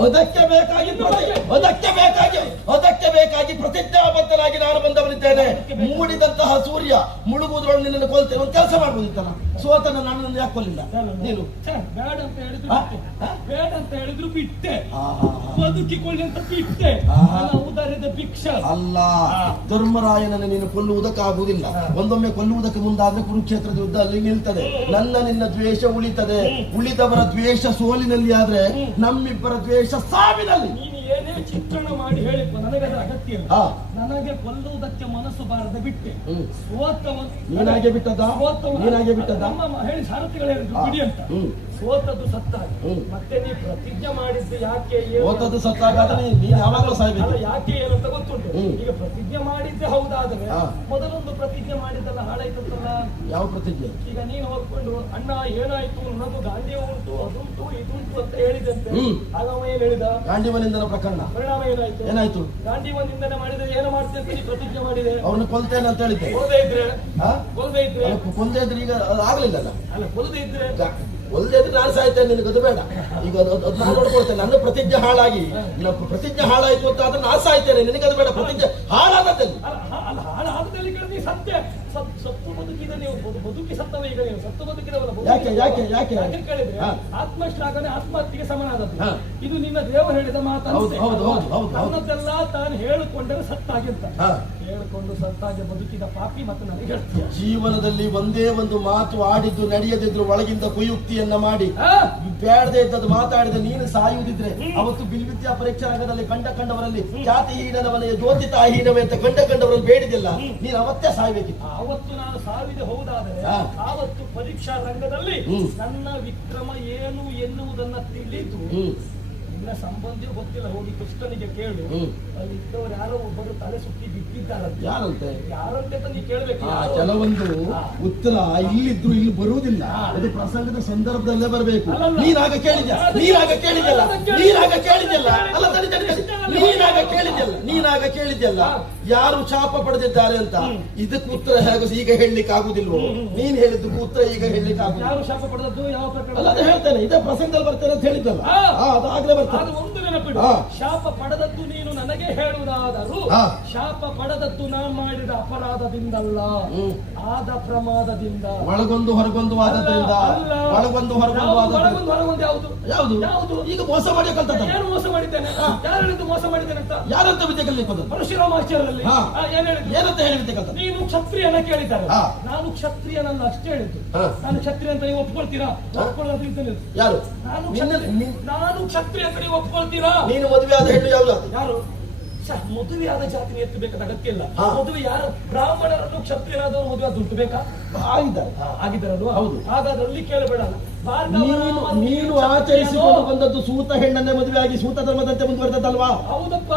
ಅದಕ್ಕೆ ಬೇಕಾಗಿ ಪ್ರತಿಜ್ಞಾಬದ್ಧನಾಗಿ ನಾನು ಬಂದವನಿದ್ದೇನೆ. ಮೂಡಿದಂತಹ ಸೂರ್ಯ ಮುಳುಗುವುದ್ರೊಳಗೆ ನಿನ್ನನ್ನು ಕೊಲ್ತೇನೆ. ಒಂದು ಕೆಲಸ ಮಾಡ್ಬೋದಿತ್ತಲ್ಲ, ಸೋತನ ನನ್ನನ್ನು ಯಾಕೆ ಕೊಲ್ಲಿಲ್ಲ ನೀನು? ಬೇಡ ಅಂತ ಹೇಳಿದ್ರು ಬಿಟ್ಟೆ, ಬದುಕಿಕೊಳ್ಳಿ ಅಂತ ಬಿಟ್ಟೆ. ಉದಾರದ ಭಿಕ್ಷ ಅಲ್ಲ, ಧರ್ಮರಾಯನನ್ನು ನೀನು ಕೊಲ್ಲುವುದಕ್ಕಾಗುವುದಿಲ್ಲ. ಒಂದೊಮ್ಮೆ ಕೊಲ್ಲುವುದಕ್ಕೆ ಮುಂದಾದ್ರೆ ಕುರುಕ್ಷೇತ್ರದ ಯುದ್ಧ ಅಲ್ಲಿ ನಿಲ್ತದೆ. ನಿನ್ನ ದ್ವೇಷ ಉಳಿತದೆ. ಉಳಿದವರ ದ್ವೇಷ ಸೋಲಿನಲ್ಲಿ ಆದ್ರೆ ನಮ್ಮಿಬ್ಬರ ದ್ವೇಷ ಸಾವಿನಲ್ಲಿ. ನೀನು ಏನೇ ಚಿತ್ರಣ ಮಾಡಿ ಹೇಳಿ ನನಗೆ ಅದರ ಅಗತ್ಯ ಇಲ್ಲ. ನನಗೆ ಕೊಲ್ಲುವುದಕ್ಕೆ ಮನಸ್ಸು ಬಾರದೆ ಬಿಟ್ಟೆ. ನೀನಾಗೆ ಬಿಟ್ಟದ ಹೇಳಿ ಸಾರಥಿಗಳು ಹೇಳಿದ್ರು ಬಿಡಿ ಅಂತ. ಸೋತದ್ದು ಸತ್ತಾಗಿ ಮತ್ತೆ ನೀ ಪ್ರತಿಜ್ಞೆ ಮಾಡಿದ್ದು ಯಾಕೆ ಏನು? ಓದದ್ದು ಸತ್ತಾಗಾದ್ರೆ ನೀನು ಯಾವಾಗಲೂ ಸಾಯ್ಬೇಕು. ಅಲ್ಲ ಯಾಕೆ ಏನು ಅಂತ ಗೊತ್ತುಂಟು. ಈಗ ಪ್ರತಿಜ್ಞೆ ಮಾಡಿದ್ದೆ ಹೌದಾದ್ರೆ ಮೊದಲೊಂದು ಪ್ರತಿಜ್ಞೆ ಮಾಡಿದ್ದಲ್ಲ ಹಾಳಾಯ್ತಲ್ಲ. ಯಾವ ಪ್ರತಿಜ್ಞೆ? ಈಗ ನೀನು ಹೋಗ್ಕೊಂಡು ಅಣ್ಣ ಏನಾಯ್ತು ನನಗೂ ಗಾಂಧಿ ಉಂಟು ಅದುಂಟು ಇದುಂಟು ಅಂತ ಹೇಳಿದಂತೆ ಆಗ ಅವ ಏನ್ ಹೇಳಿದ? ಗಾಂಧಿವನಿಂದನ ಪ್ರಕರಣ ಪರಿಣಾಮ ಏನಾಯ್ತು? ಏನಾಯ್ತು? ಗಾಂಧಿ ನಿಂದನೆ ಮಾಡಿದ್ರೆ ಏನು ಮಾಡ್ತೇನೆ ಅಂತ ನೀ ಪ್ರತಿಜ್ಞೆ ಮಾಡಿದೆ. ಅವನು ಕೊಲ್ತೇನೆ ಅಂತ ಹೇಳಿದ್ದೆ. ಕೊಲ್ಲದೆ ಇದ್ರೆ ಕೊಂದೇ ಇದ್ರೆ ಈಗ ಅದು ಆಗ್ಲಿಲ್ಲಲ್ಲ. ಅಲ್ಲ ಕೊಲ್ಲದೆ ಇದ್ರೆ ಒಲ್ದೇ ಇದ್ರೆ ನಾನು ಸಾಯ್ತೇನೆ, ನಿನಗೆ ಅದು ಬೇಡ. ಈಗ ಅದು ನಾನು ನೋಡ್ಕೊಳ್ತೇನೆ. ನನ್ನ ಪ್ರತಿಜ್ಞೆ ಹಾಳಾಗಿ ಪ್ರತಿಜ್ಞೆ ಹಾಳಾಯ್ತು ಅಂತ ಆದ್ರೆ ನಾನು ಸಾಯ್ತೇನೆ, ನಿನಗದು ಬೇಡ. ಪ್ರತಿಜ್ಞೆ ಹಾಳಾದಲ್ಲಿ ಹಾಳಾದಲ್ಲಿ ನೀ ಸತ್ಯ ಸತ್ತು ಬದುಕಿದ ನೀವು ಬದುಕಿ ಸತ್ತವ. ಈಗ ನೀವು ಸತ್ತು ಬದುಕಿದವಲ್ಲ. ಯಾಕೆ ಯಾಕೆ ಯಾಕೆ ಕೇಳಿದ್ರೆ ಆತ್ಮಶ್ಲಾಘನೆ ಆತ್ಮಹತ್ಯೆಗೆ ಸಮನಾದದ್ದು. ಇದು ನಿನ್ನ ದೇವರು ಹೇಳಿದ ಮಾತನ್ನು ನನ್ನದೆಲ್ಲ ತಾನು ಹೇಳಿಕೊಂಡರೆ ಸತ್ತಾಗಿಂತ ಹೇಳಿಕೊಂಡು ಸತ್ತಾಗಿ ಬದುಕಿದ ಪಾಪಿ ಮತ್ತು ನನಗೆ ಹೇಳ್ತೀಯ. ಜೀವನದಲ್ಲಿ ಒಂದೇ ಒಂದು ಮಾತು ಆಡಿದ್ದು ನಡೆಯದಿದ್ರು ಒಳಗಿಂದ ಕುಯುಕ್ತಿಯನ್ನ ಮಾಡಿ ಬೇಡದೆ ಇದ್ದದ್ದು ಮಾತಾಡಿದ ನೀನು ಸಾಯುವುದಿದ್ರೆ ಅವತ್ತು ಬಿಲ್ವಿದ್ಯಾ ಪರೀಕ್ಷಾ ರಂಗದಲ್ಲಿ ಕಂಡವರಲ್ಲಿ ಜಾತಿ ಹೀನವನೇ ಜ್ಯೋತಿ ತಾಹೀನವೇ ಅಂತ ಕಂಡವರಲ್ಲಿ ಬೇಡಿದಿಲ್ಲ. ನೀನು ಅವತ್ತೇ ಸಾಯ್ಬೇಕಿತ್ತು. ಅವತ್ತು ನಾನು ಸಾವಿದೆ ಹೌದಾದರೆ ಆವತ್ತು ಪರೀಕ್ಷಾ ರಂಗದಲ್ಲಿ ನನ್ನ ವಿಕ್ರಮ ಏನು ಎನ್ನುವುದನ್ನ ತಿಳಿದು ನಿನ್ನ ಸಂಬಂಧಿ ಗೊತ್ತಿಲ್ಲ, ಹೋಗಿ ಕೃಷ್ಣನಿಗೆ ಕೇಳು. ಅಲ್ಲಿ ಇದ್ದವರು ಯಾರೋ ಒಬ್ಬರು ತಲೆ ಸುತ್ತಿ ಬಿಟ್ಟಿದ್ದಾರಂತೆ. ಯಾರಂತೆ ಅಂತ ನೀ ಕೇಳ್ಬೇಕು. ಕೆಲವೊಂದು ಉತ್ತರ ಇಲ್ಲಿದ್ರು ಇಲ್ಲಿ ಬರುವುದಿಲ್ಲ. ಅದು ಪ್ರಸಂಗದ ಸಂದರ್ಭದಲ್ಲೇ ಬರಬೇಕು. ನೀನಾಗ ಕೇಳಿದ್ಯಲ್ಲ ಅಲ್ಲ ನೀನಾಗ ಕೇಳಿದ್ಯಲ್ಲ ಯಾರು ಶಾಪ ಪಡೆದಿದ್ದಾರೆ ಅಂತ. ಇದಕ್ಕೆ ಉತ್ತರ ಹೇಗೆ ಈಗ ಹೇಳಲಿಕ್ಕೆ ಆಗುದಿಲ್ವೋ? ನೀನ್ ಹೇಳಿದ್ದಕ್ಕೂ ಉತ್ತರ ಈಗ ಹೇಳಲಿಕ್ಕೆ ಆಗುದಿಲ್ಲ. ಯಾರು ಶಾಪ ಪಡೆದದ್ದು ಯಾವ ಪ್ರಕರಣ ಅಲ್ಲ ಅದು ಹೇಳ್ತೇನೆ. ಇದೇ ಪ್ರಸಂಗದಲ್ಲಿ ಬರ್ತೇನೆ ಅಂತ ಹೇಳಿದ್ದಲ್ಲ, ಅದಾಗ್ಲೇ ಬರ್ತೇನೆ. ಒಂದು ನೆನಪಿಡು, ಶಾಪ ಪಡೆದದ್ದು ನೀನು ನನಗೆ ಹೇಳುವುದಾದರೂ ಶಾಪ ಪಡೆದದ್ದು ನಾನು ಮಾಡಿದ ಅಪರಾಧದಿಂದಲ್ಲ, ಆದ ಪ್ರಮಾದದಿಂದ. ಒಳಗೊಂದು ಹೊರಗೊಂದು ಆದದ್ರಿಂದ. ಒಳಗೊಂದು ಹೊರಗೊಂದು ಯಾವುದು ಯಾವುದು ಈಗ ಮೋಸ ಮಾಡಿ ಕಲ್ತದ್ದು. ಏನು ಮೋಸ ಮಾಡಿದ್ದೇನೆ? ಯಾರು ಹೇಳಿದ್ದು ಮೋಸ ಮಾಡಿದ್ದೇನೆ ಅಂತ? ಯಾರಂತ ವಿದ್ಯೆ ಕಲಿಕೊಂಡು ಪರಶುರಾಮಾಚಾರ್ಯರಲ್ಲಿ ಏನಂತ ಹೇಳಿ ವಿದ್ಯೆ ಕಲ್ತ? ನೀನು ಕ್ಷತ್ರಿಯನ ಕೇಳಿದ್ದಾರೆ. ನಾನು ಕ್ಷತ್ರಿಯನಲ್ಲ ಅಷ್ಟೇ ಹೇಳಿದ್ದು. ನಾನು ಕ್ಷತ್ರಿಯ ಅಂತ ನೀವು ಒಪ್ಕೊಳ್ತೀರಾ? ಒಪ್ಕೊಳ್ಳೋದು ಯಾರು? ನಾನು ಕ್ಷತ್ರಿಯ ಅಂತ ನೀವು ಒಪ್ಕೊಳ್ತೀರಾ? ನೀನು ಮದುವೆ ಆದ ಹೆಣ್ಣು ಯಾವುದು? ಯಾರು? ಮದುವೆಯಾದ ಜಾತಿ ಎತ್ತಬೇಕಾದ ಅಗತ್ಯ ಇಲ್ಲ. ಮದುವೆ ಯಾರು? ಬ್ರಾಹ್ಮಣರನ್ನು ಕ್ಷತ್ರಿಯರಾದವರು ಮದುವೆ ಅದು ಬೇಕಾ? ಆಗಿದ್ದಾರಲ್ವಾ? ಹೌದು. ಹಾಗಾದ್ರೆ ಅಲ್ಲಿ ಕೇಳಬೇಡ. ನೀನು ಆಚರಿಸಿಕೊಂಡು ಬಂದದ್ದು ಸೂತ ಹೆಣ್ಣನ್ನೇ ಮದುವೆ ಆಗಿ ಸೂತ ಧರ್ಮದಂತೆ ಮುಂದುವರೆದಲ್ವಾ? ಹೌದಪ್ಪ,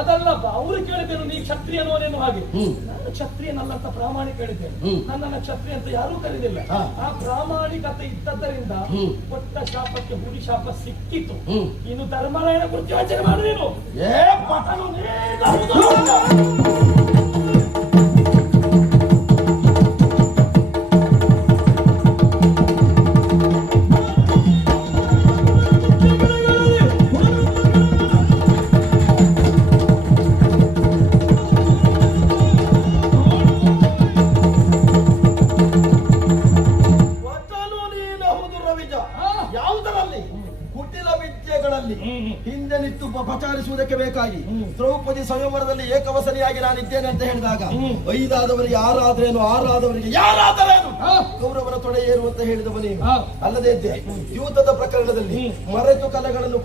ಅದಲ್ಲಪ್ಪ. ಅವರು ಕೇಳಿದ್ದೇನು ನೀ ಕ್ಷತ್ರಿಯನೋನೇನು ಹಾಗೆ. ನಾನು ಕ್ಷತ್ರಿಯನಲ್ಲ ಅಂತ ಪ್ರಾಮಾಣಿಕ ಹೇಳಿದ್ದೇನೆ. ನನ್ನನ್ನ ಕ್ಷತ್ರಿಯ ಅಂತ ಯಾರೂ ಕರೀಲಿಲ್ಲ. ಆ ಪ್ರಾಮಾಣಿಕತೆ ಇದ್ದದ್ದರಿಂದ ಕೊಟ್ಟ ಶಾಪಕ್ಕೆ ಹುಡಿ ಶಾಪ ಸಿಕ್ಕಿತು. ಇನ್ನು ಧರ್ಮರಾಯನ ಕುರಿತು ಯೋಚನೆ ಮಾಡುವೇನು? ಹಿಂದೆ ನಿಂತು ಪಚಾರಿಸುವುದಕ್ಕೆ ಬೇಕಾಗಿ ದ್ರೌಪದಿ ಸ್ವಯಂವರದಲ್ಲಿ ಏಕವಸನಿಯಾಗಿ ನಾನಿದ್ದೇನೆ ಅಂತ ಹೇಳಿದಾಗ 5 ಆದವರಿಗೆ 6 ಆದ್ರೇನು, 6 ಆದವರಿಗೆ ಯಾರಾದರೇನು, ಕೌರವರ ತೊಡೆ ಏರು ಅಂತ ಹೇಳಿದವನೇನು. ಅಲ್ಲದೇ ಇದ್ದೆ ಯೂತದ ಪ್ರಕರಣದಲ್ಲಿ ಮರೆತು ಕಲೆಗಳನ್ನು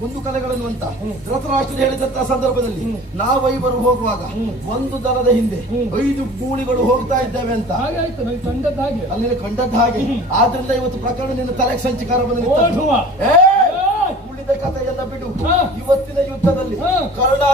ಕುಂದು ಕಲೆಗಳನ್ನು ಅಂತ ಧೃತರಾಷ್ಟ್ರ ಹೇಳಿದಂತಹ ಸಂದರ್ಭದಲ್ಲಿ ನಾವೈವರು ಹೋಗುವಾಗ ಒಂದು ದನದ ಹಿಂದೆ 5 ಗೂಳಿಗಳು ಹೋಗ್ತಾ ಇದ್ದೇವೆ ಅಂತ ಅಲ್ಲಿ ಕಂಡದ್ದು ಹಾಗೆ. ಆದ್ರಿಂದ ಇವತ್ತು ಪ್ರಕರಣ ನಿನ್ನ ತಲೆಗೆ ಸಂಚಿಕಾರ ಬಂದ. ಉಳಿದ ಕಥೆಯೆಲ್ಲ ಬಿಡು. ಇವತ್ತಿನ ಯುದ್ಧದಲ್ಲಿ ಕರ್ಣ